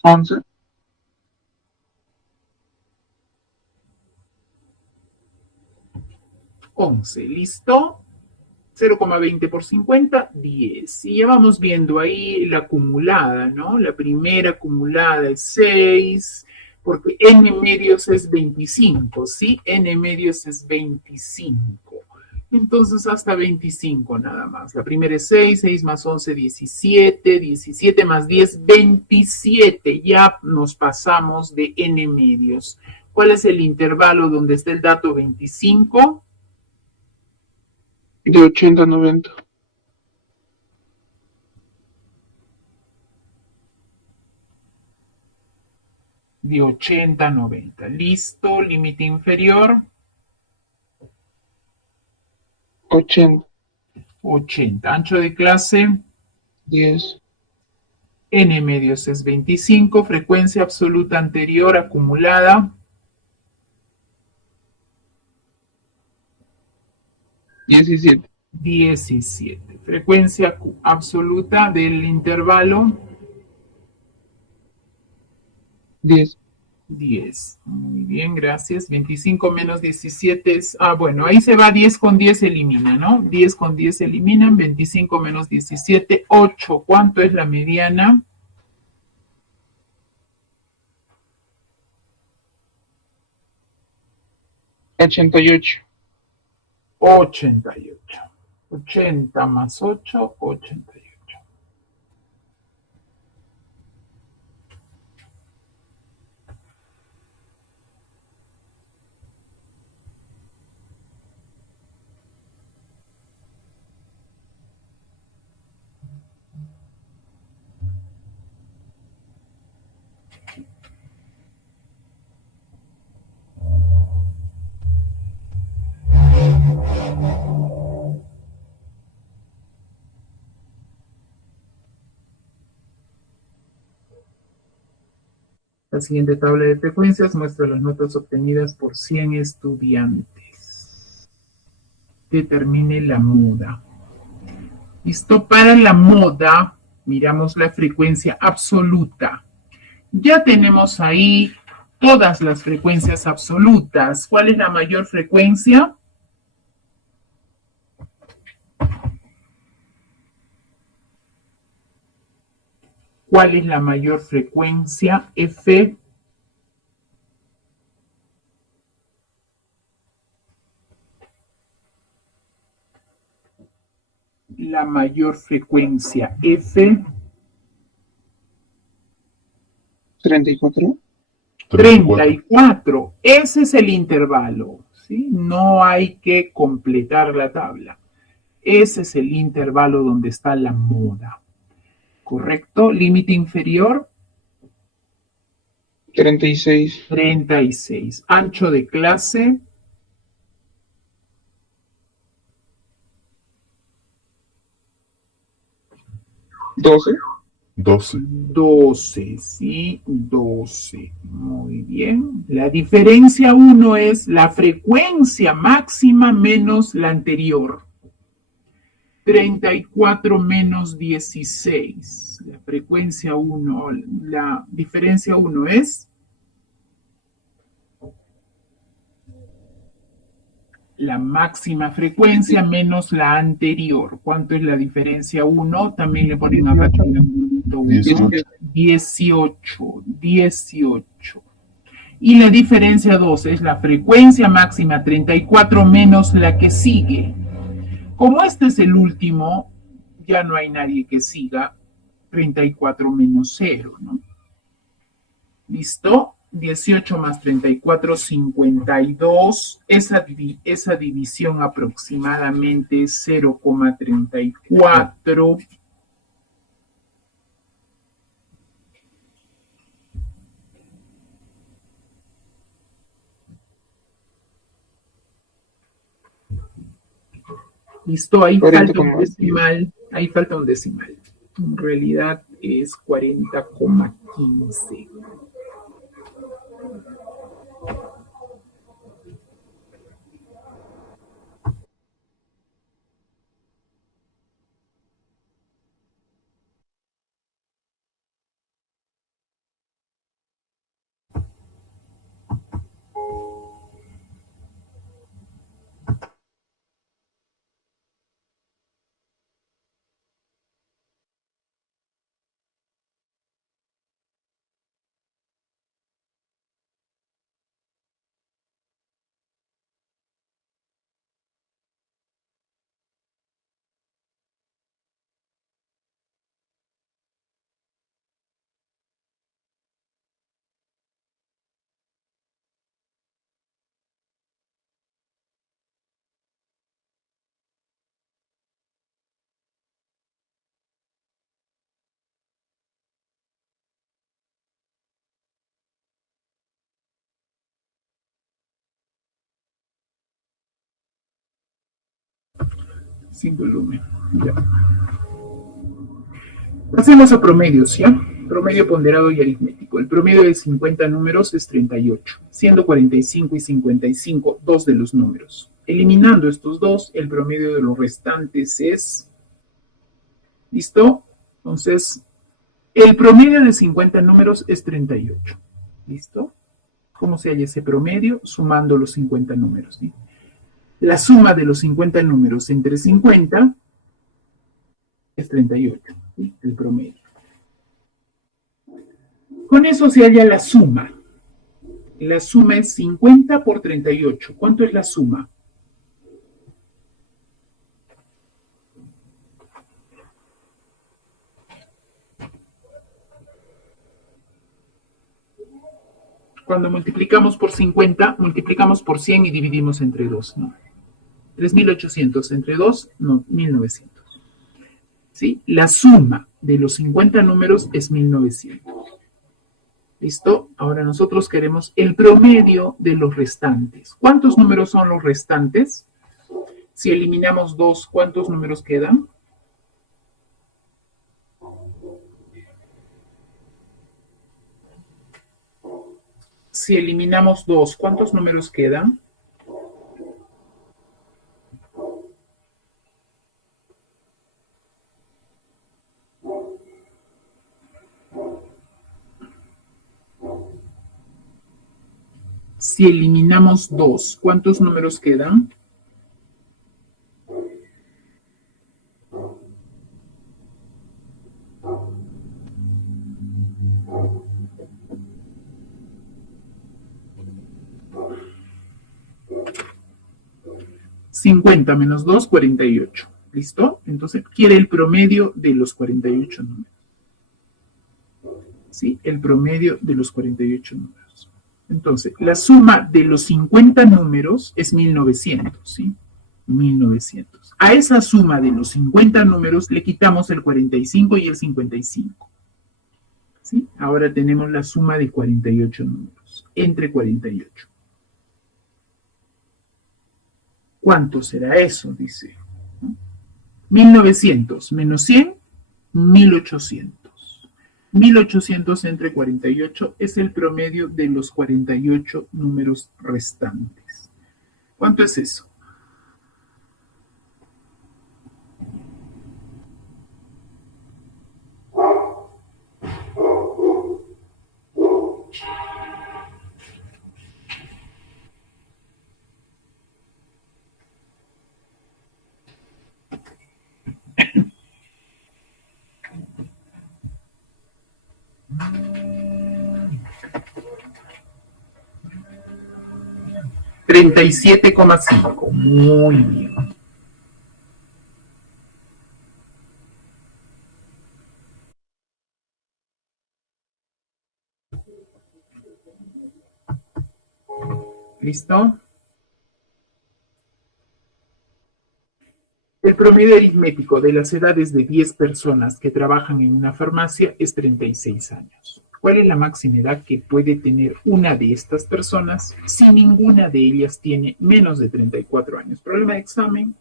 Once. 11, ¿listo? 0,20 por 50, 10. Y ya vamos viendo ahí la acumulada, ¿no? La primera acumulada es 6, porque n medios es 25, ¿sí? N medios es 25. Entonces hasta 25 nada más. La primera es 6, 6 más 11, 17, 17 más 10, 27. Ya nos pasamos de n medios. ¿Cuál es el intervalo donde está el dato 25? De 80 a 90. De 80 a 90. Listo, límite inferior. 80. 80. Ancho de clase, 10. n medios es 25. Frecuencia absoluta anterior acumulada, 17. 17. Frecuencia absoluta del intervalo, 10. 10. Muy bien, gracias. 25 menos 17 es... Ah, bueno, ahí se va 10 con 10 elimina, ¿no? 10 con 10 eliminan. 25 menos 17, 8. ¿Cuánto es la mediana? 88. 88. 80 más 8, 88. La siguiente tabla de frecuencias muestra las notas obtenidas por 100 estudiantes. Determine la moda. Listo, para la moda, miramos la frecuencia absoluta. Ya tenemos ahí todas las frecuencias absolutas. ¿Cuál es la mayor frecuencia? ¿Cuál es la mayor frecuencia? F. La mayor frecuencia F. 34. 34. Ese es el intervalo, ¿sí? No hay que completar la tabla. Ese es el intervalo donde está la moda. ¿Correcto? Límite inferior. 36. 36. Ancho de clase. 12. 12. 12, sí, 12. Muy bien. La diferencia 1 es la frecuencia máxima menos la anterior. 34 menos 16. La frecuencia 1, la diferencia 1 es la máxima frecuencia menos la anterior. ¿Cuánto es la diferencia 1? También le ponen acá 18. 18. 18. Y la diferencia 2 es la frecuencia máxima 34 menos la que sigue. Como este es el último, ya no hay nadie que siga 34 menos 0, ¿no? ¿Listo? 18 más 34, 52. Esa división aproximadamente es 0,34. Listo, ahí falta un decimal. Ahí falta un decimal. En realidad es 40,15. Sin volumen. Ya. Hacemos a promedios, ¿ya? Promedio ponderado y aritmético. El promedio de 50 números es 38, siendo 45 y 55 dos de los números. Eliminando estos dos, el promedio de los restantes es... ¿Listo? Entonces, el promedio de 50 números es 38. ¿Listo? ¿Cómo se halla ese promedio? Sumando los 50 números. ¿Sí? La suma de los 50 números entre 50 es 38, ¿sí? El promedio. Con eso se halla la suma. La suma es 50 por 38. ¿Cuánto es la suma? Cuando multiplicamos por 50, multiplicamos por 100 y dividimos entre 2, ¿no? 3.800 entre 2, no, 1.900. ¿Sí? La suma de los 50 números es 1.900. ¿Listo? Ahora nosotros queremos el promedio de los restantes. ¿Cuántos números son los restantes? Si eliminamos 2, ¿cuántos números quedan? Si eliminamos 2, ¿cuántos números quedan? Si eliminamos 2, ¿cuántos números quedan? $50 menos 2, 48. ¿Listo? Entonces quiere el promedio de los 48 números. ¿Sí? El promedio de los 48 números. Entonces, la suma de los 50 números es 1900, ¿sí? 1900. A esa suma de los 50 números le quitamos el 45 y el 55. ¿Sí? Ahora tenemos la suma de 48 números, entre 48. ¿Cuánto será eso? Dice. 1900 menos 100, 1800. 1800 entre 48 es el promedio de los 48 números restantes. ¿Cuánto es eso? $37,5. Muy bien. ¿Listo? El promedio aritmético de las edades de 10 personas que trabajan en una farmacia es 36 años. ¿Cuál es la máxima edad que puede tener una de estas personas si ninguna de ellas tiene menos de 34 años? Problema de examen.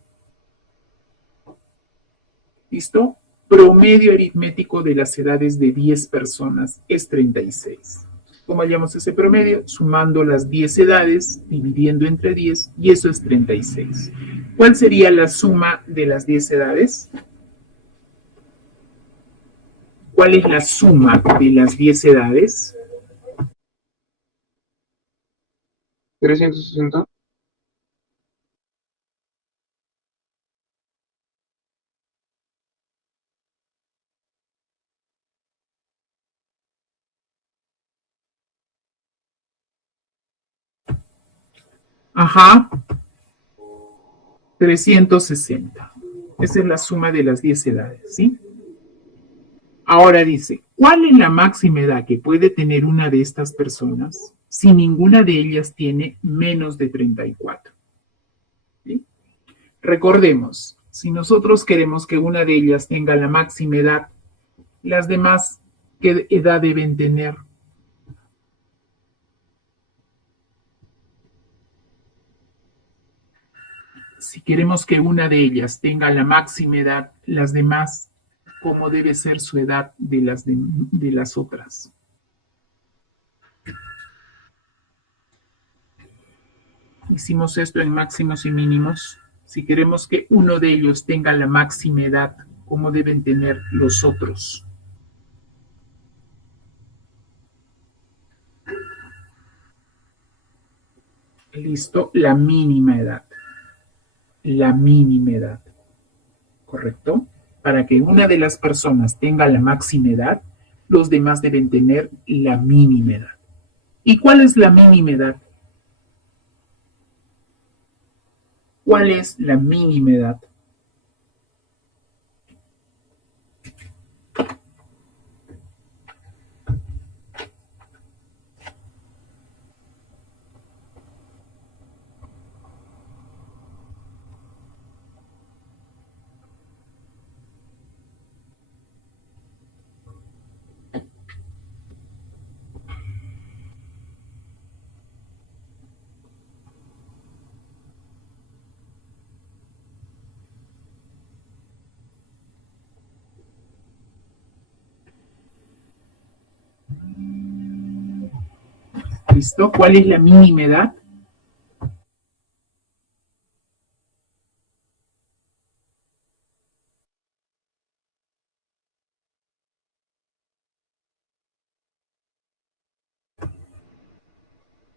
¿Listo? Promedio aritmético de las edades de 10 personas es 36. ¿Cómo hallamos ese promedio? Sumando las 10 edades, dividiendo entre 10, y eso es 36. ¿Cuál sería la suma de las 10 edades? ¿Cuál es la suma de las 10 edades? 360. Ajá. 360. Esa es la suma de las 10 edades, ¿sí? Ahora dice, ¿cuál es la máxima edad que puede tener una de estas personas si ninguna de ellas tiene menos de 34? ¿Sí? Recordemos, si nosotros queremos que una de ellas tenga la máxima edad, las demás, ¿qué edad deben tener? Si queremos que una de ellas tenga la máxima edad, las demás, ¿cómo debe ser su edad de las otras? Hicimos esto en máximos y mínimos. Si queremos que uno de ellos tenga la máxima edad, ¿cómo deben tener los otros? Listo, la mínima edad. La mínima edad. ¿Correcto? Para que una de las personas tenga la máxima edad, los demás deben tener la mínima edad. ¿Y cuál es la mínima edad? ¿Cuál es la mínima edad? ¿Listo? ¿Cuál es la mínima edad?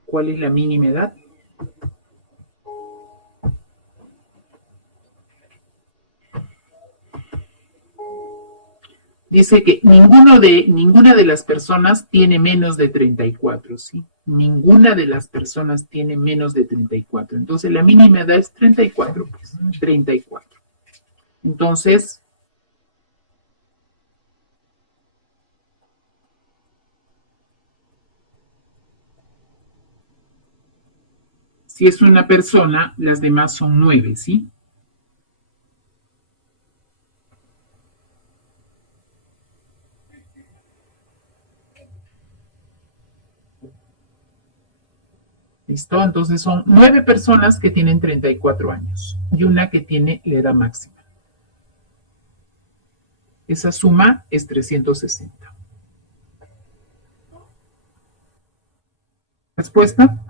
¿Cuál es la mínima edad? Dice que ninguna de las personas tiene menos de 34, ¿sí? Ninguna de las personas tiene menos de 34. Entonces la mínima edad es 34, pues, 34. Entonces, si es una persona, las demás son 9, ¿sí? ¿Listo? Entonces son 9 personas que tienen 34 años y una que tiene la edad máxima. Esa suma es 360. ¿Respuesta?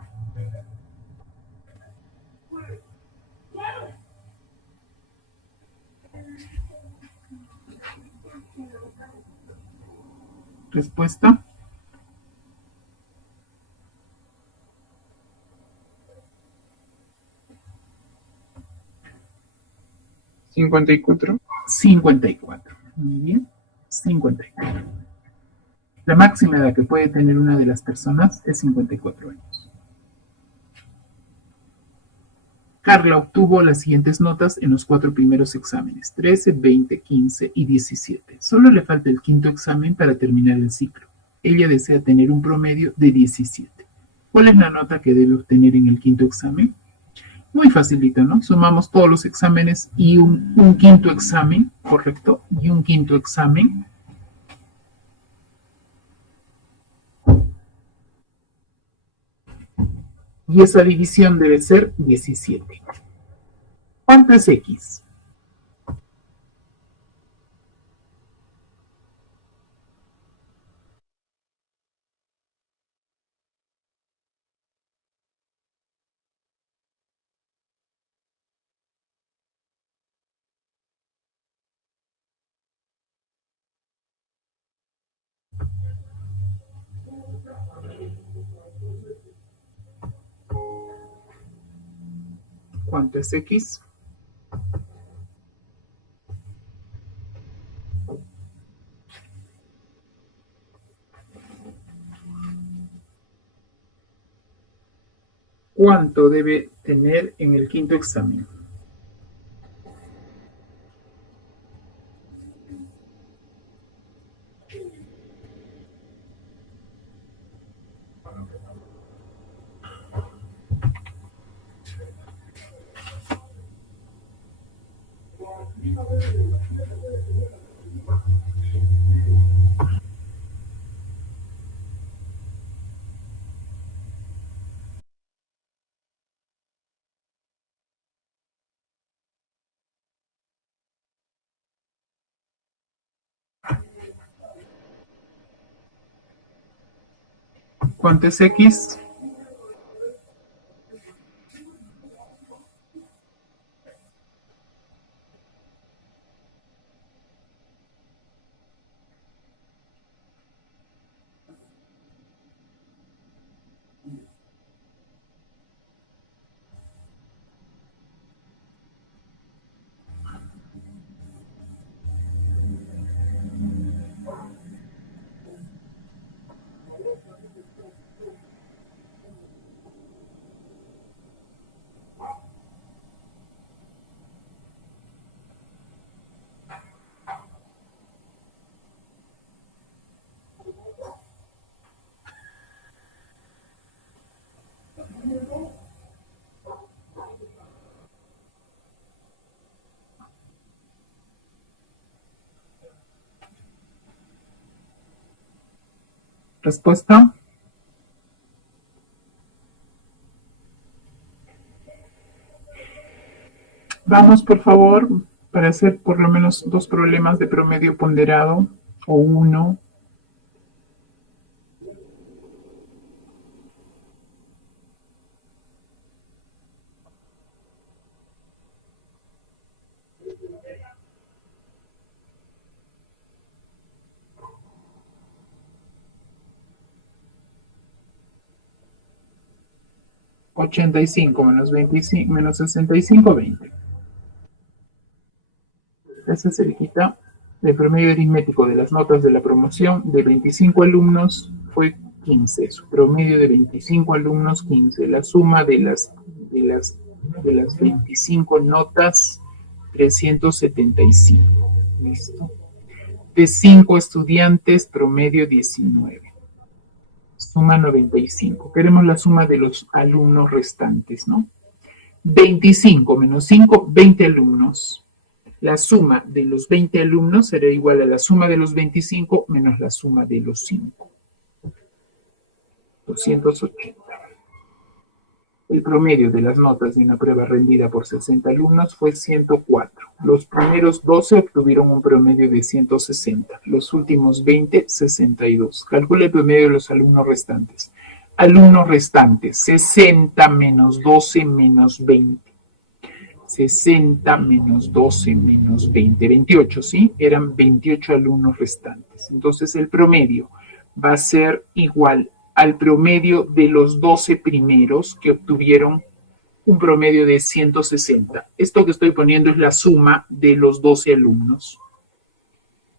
¿Respuesta? 54. 54. Muy bien. 54. La máxima edad que puede tener una de las personas es 54 años. Carla obtuvo las siguientes notas en los 4 primeros exámenes, 13, 20, 15 y 17. Solo le falta el quinto examen para terminar el ciclo. Ella desea tener un promedio de 17. ¿Cuál es la nota que debe obtener en el quinto examen? Muy facilito, ¿no? Sumamos todos los exámenes y un quinto examen, ¿correcto? Y un quinto examen. Y esa división debe ser 17. ¿Cuánto es X? ¿Cuánto es X? ¿Cuánto debe tener en el quinto examen? ¿Cuánto es X? Respuesta. Vamos, por favor, para hacer por lo menos 2 problemas de promedio ponderado o 1. $85 menos 25 menos 65, 20. Ese se le quita el promedio aritmético de las notas de la promoción de 25 alumnos fue 15. Su promedio de 25 alumnos, 15. La suma de las 25 notas, 375. ¿Listo? De 5 estudiantes, promedio 19. Suma 95. Queremos la suma de los alumnos restantes, ¿no? 25 menos 5, 20 alumnos. La suma de los 20 alumnos será igual a la suma de los 25 menos la suma de los 5. 280. El promedio de las notas de una prueba rendida por 60 alumnos fue 104. Los primeros 12 obtuvieron un promedio de 160. Los últimos 20, 62. Calcula el promedio de los alumnos restantes. Alumnos restantes, 60 menos 12 menos 20. 60 menos 12 menos 20, 28, ¿sí? Eran 28 alumnos restantes. Entonces el promedio va a ser igual al promedio de los 12 primeros que obtuvieron un promedio de 160. Esto que estoy poniendo es la suma de los 12 alumnos.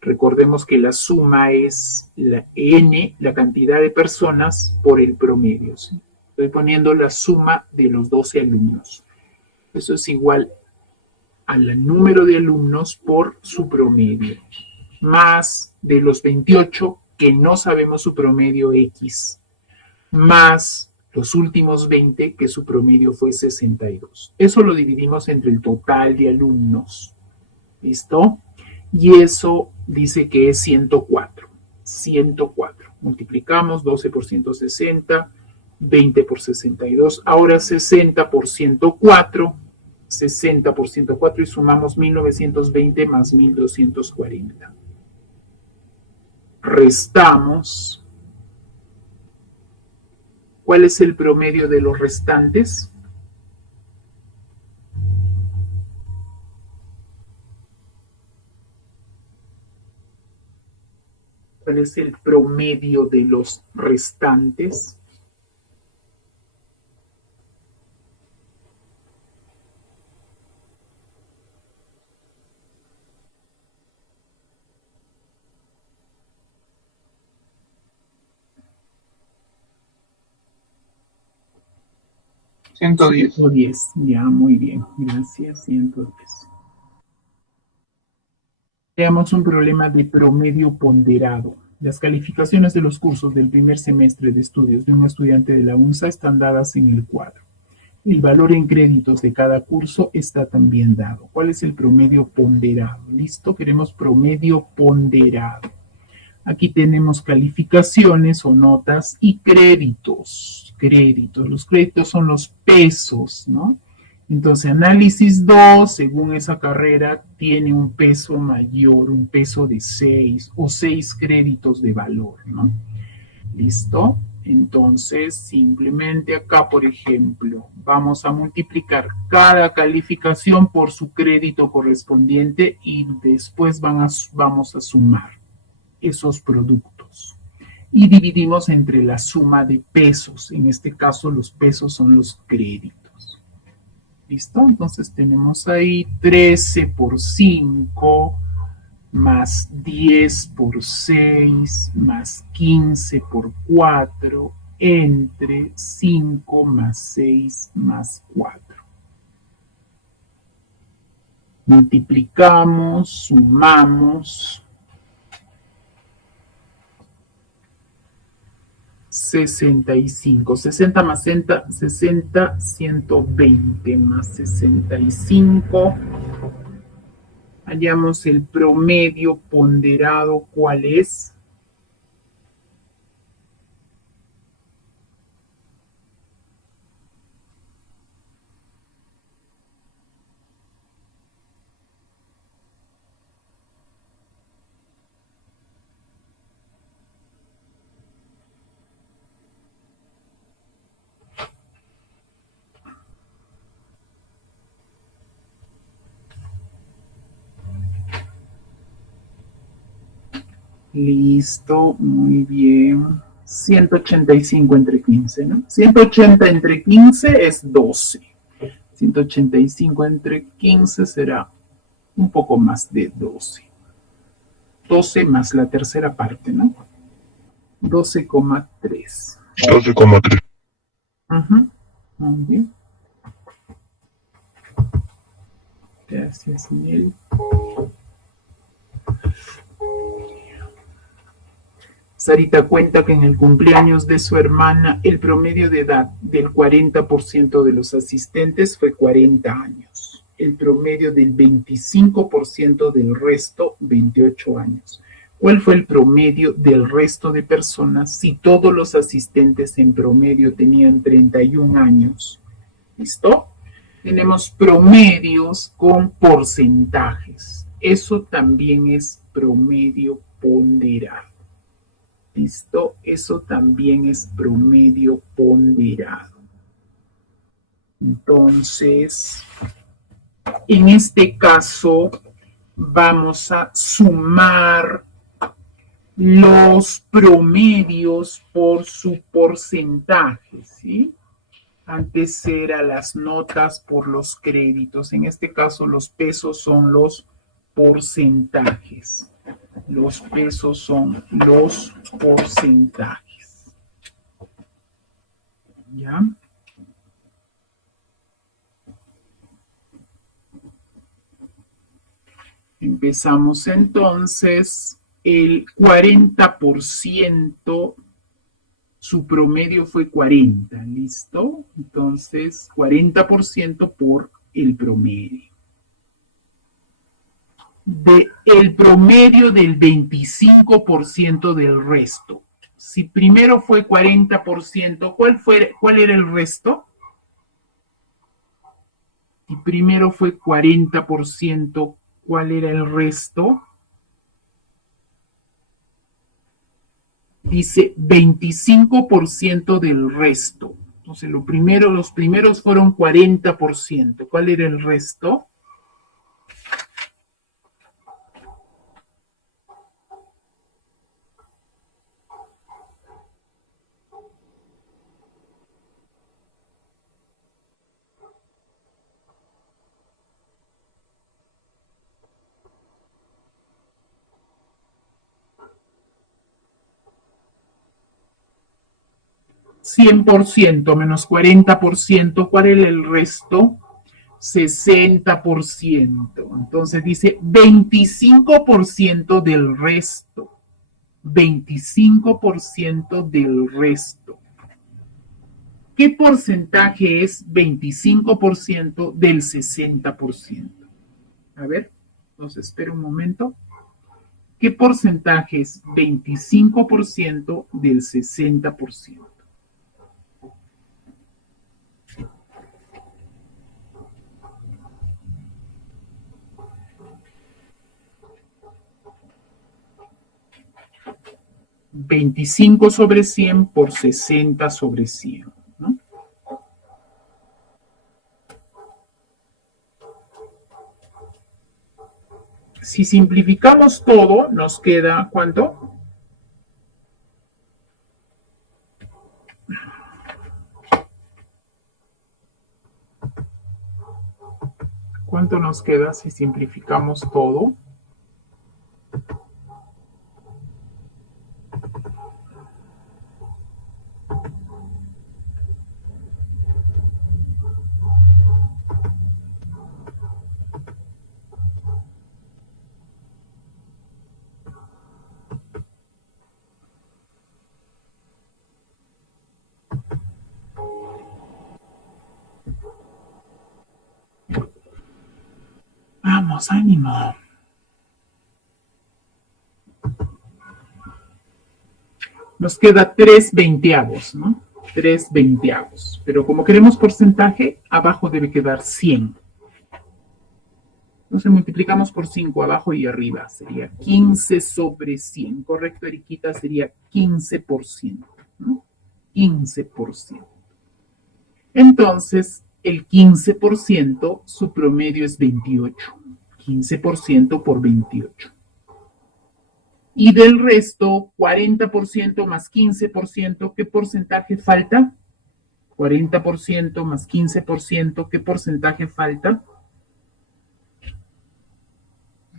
Recordemos que la suma es la n, la cantidad de personas, por el promedio, ¿sí? Estoy poniendo la suma de los 12 alumnos. Eso es igual al número de alumnos por su promedio, más de los 28 que no sabemos su promedio X, más los últimos 20 que su promedio fue 62. Eso lo dividimos entre el total de alumnos. ¿Listo? Y eso dice que es 104. 104. Multiplicamos 12 por 160, 20 por 62. Ahora 60 por 104. 60 por 104 y sumamos 1920 más 1240. Restamos. ¿Cuál es el promedio de los restantes? ¿Cuál es el promedio de los restantes? $110. 110, ya, muy bien, gracias, 110. Veamos un problema de promedio ponderado. Las calificaciones de los cursos del primer semestre de estudios de un estudiante de la UNSA están dadas en el cuadro. El valor en créditos de cada curso está también dado. ¿Cuál es el promedio ponderado? ¿Listo? Queremos promedio ponderado. Aquí tenemos calificaciones o notas y créditos. Créditos. Los créditos son los pesos, ¿no? Entonces, análisis 2, según esa carrera, tiene un peso mayor, un peso de 6 o 6 créditos de valor, ¿no? ¿Listo? Entonces, simplemente acá, por ejemplo, vamos a multiplicar cada calificación por su crédito correspondiente y después vamos a sumar esos productos. Y dividimos entre la suma de pesos. En este caso, los pesos son los créditos. ¿Listo? Entonces tenemos ahí 13 por 5 más 10 por 6 más 15 por 4 entre 5 más 6 más 4. Multiplicamos, sumamos. 65. 60 más 60, 120 más 65. Hallamos el promedio ponderado, ¿cuál es? Listo, muy bien. 185 entre 15, ¿no? 180 entre 15 es 12. 185 entre 15 será un poco más de 12. 12 más la tercera parte, ¿no? 12,3. 12,3. Muy bien. Gracias, Miguel. Sarita cuenta que en el cumpleaños de su hermana el promedio de edad del 40% de los asistentes fue 40 años. El promedio del 25% del resto, 28 años. ¿Cuál fue el promedio del resto de personas si todos los asistentes en promedio tenían 31 años? ¿Listo? Tenemos promedios con porcentajes. Eso también es promedio ponderado. ¿Listo? Eso también es promedio ponderado. Entonces, en este caso, vamos a sumar los promedios por su porcentaje, ¿sí? Antes era las notas por los créditos. En este caso, los pesos son los porcentajes. Los pesos son los porcentajes. ¿Ya? Empezamos entonces. El 40%, su promedio fue 40, ¿listo? Entonces, 40% por el promedio. El promedio del 25% del resto. Si primero fue 40%, ¿cuál era el resto? Si primero fue 40%, ¿cuál era el resto? Dice 25% del resto. Entonces, los primeros fueron 40%. ¿Cuál era el resto? $100 menos 40%, ¿cuál era el resto? 60%. Entonces dice 25% del resto. 25% del resto. ¿Qué porcentaje es 25% del 60%? A ver, nos espera un momento. ¿Qué porcentaje es 25% del 60%? $25/100 por 60/100, ¿no? Si simplificamos todo, nos queda ¿cuánto? ¿Cuánto nos queda si simplificamos todo? Vamos, ánimo. Nos queda 3/20, ¿no? 3/20. Pero como queremos porcentaje, abajo debe quedar 100. Entonces multiplicamos por 5 abajo y arriba. Sería 15/100. Correcto, Eriquita, sería 15%, ¿no? 15%. Entonces, el 15%, su promedio es 28. 15% por 28. Y del resto, 40% más 15%, ¿qué porcentaje falta? 40% más 15%, ¿qué porcentaje falta?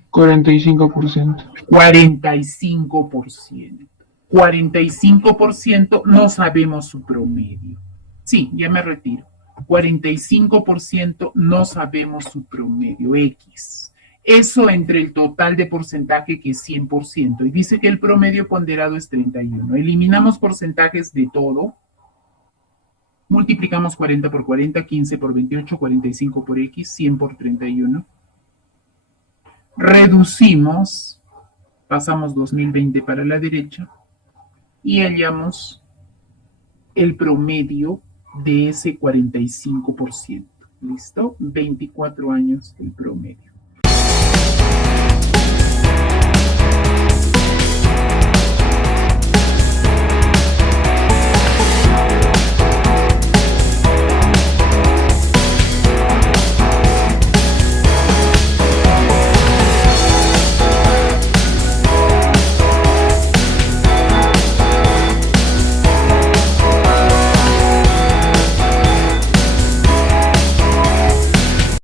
45%. 45%. 45% no sabemos su promedio. Sí, ya me retiro. 45% no sabemos su promedio X. Eso entre el total de porcentaje que es 100%. Y dice que el promedio ponderado es 31. Eliminamos porcentajes de todo. Multiplicamos 40 por 40, 15 por 28, 45 por X, 100 por 31. Reducimos, pasamos 2020 para la derecha y hallamos el promedio de ese 45%. ¿Listo? 24 años el promedio.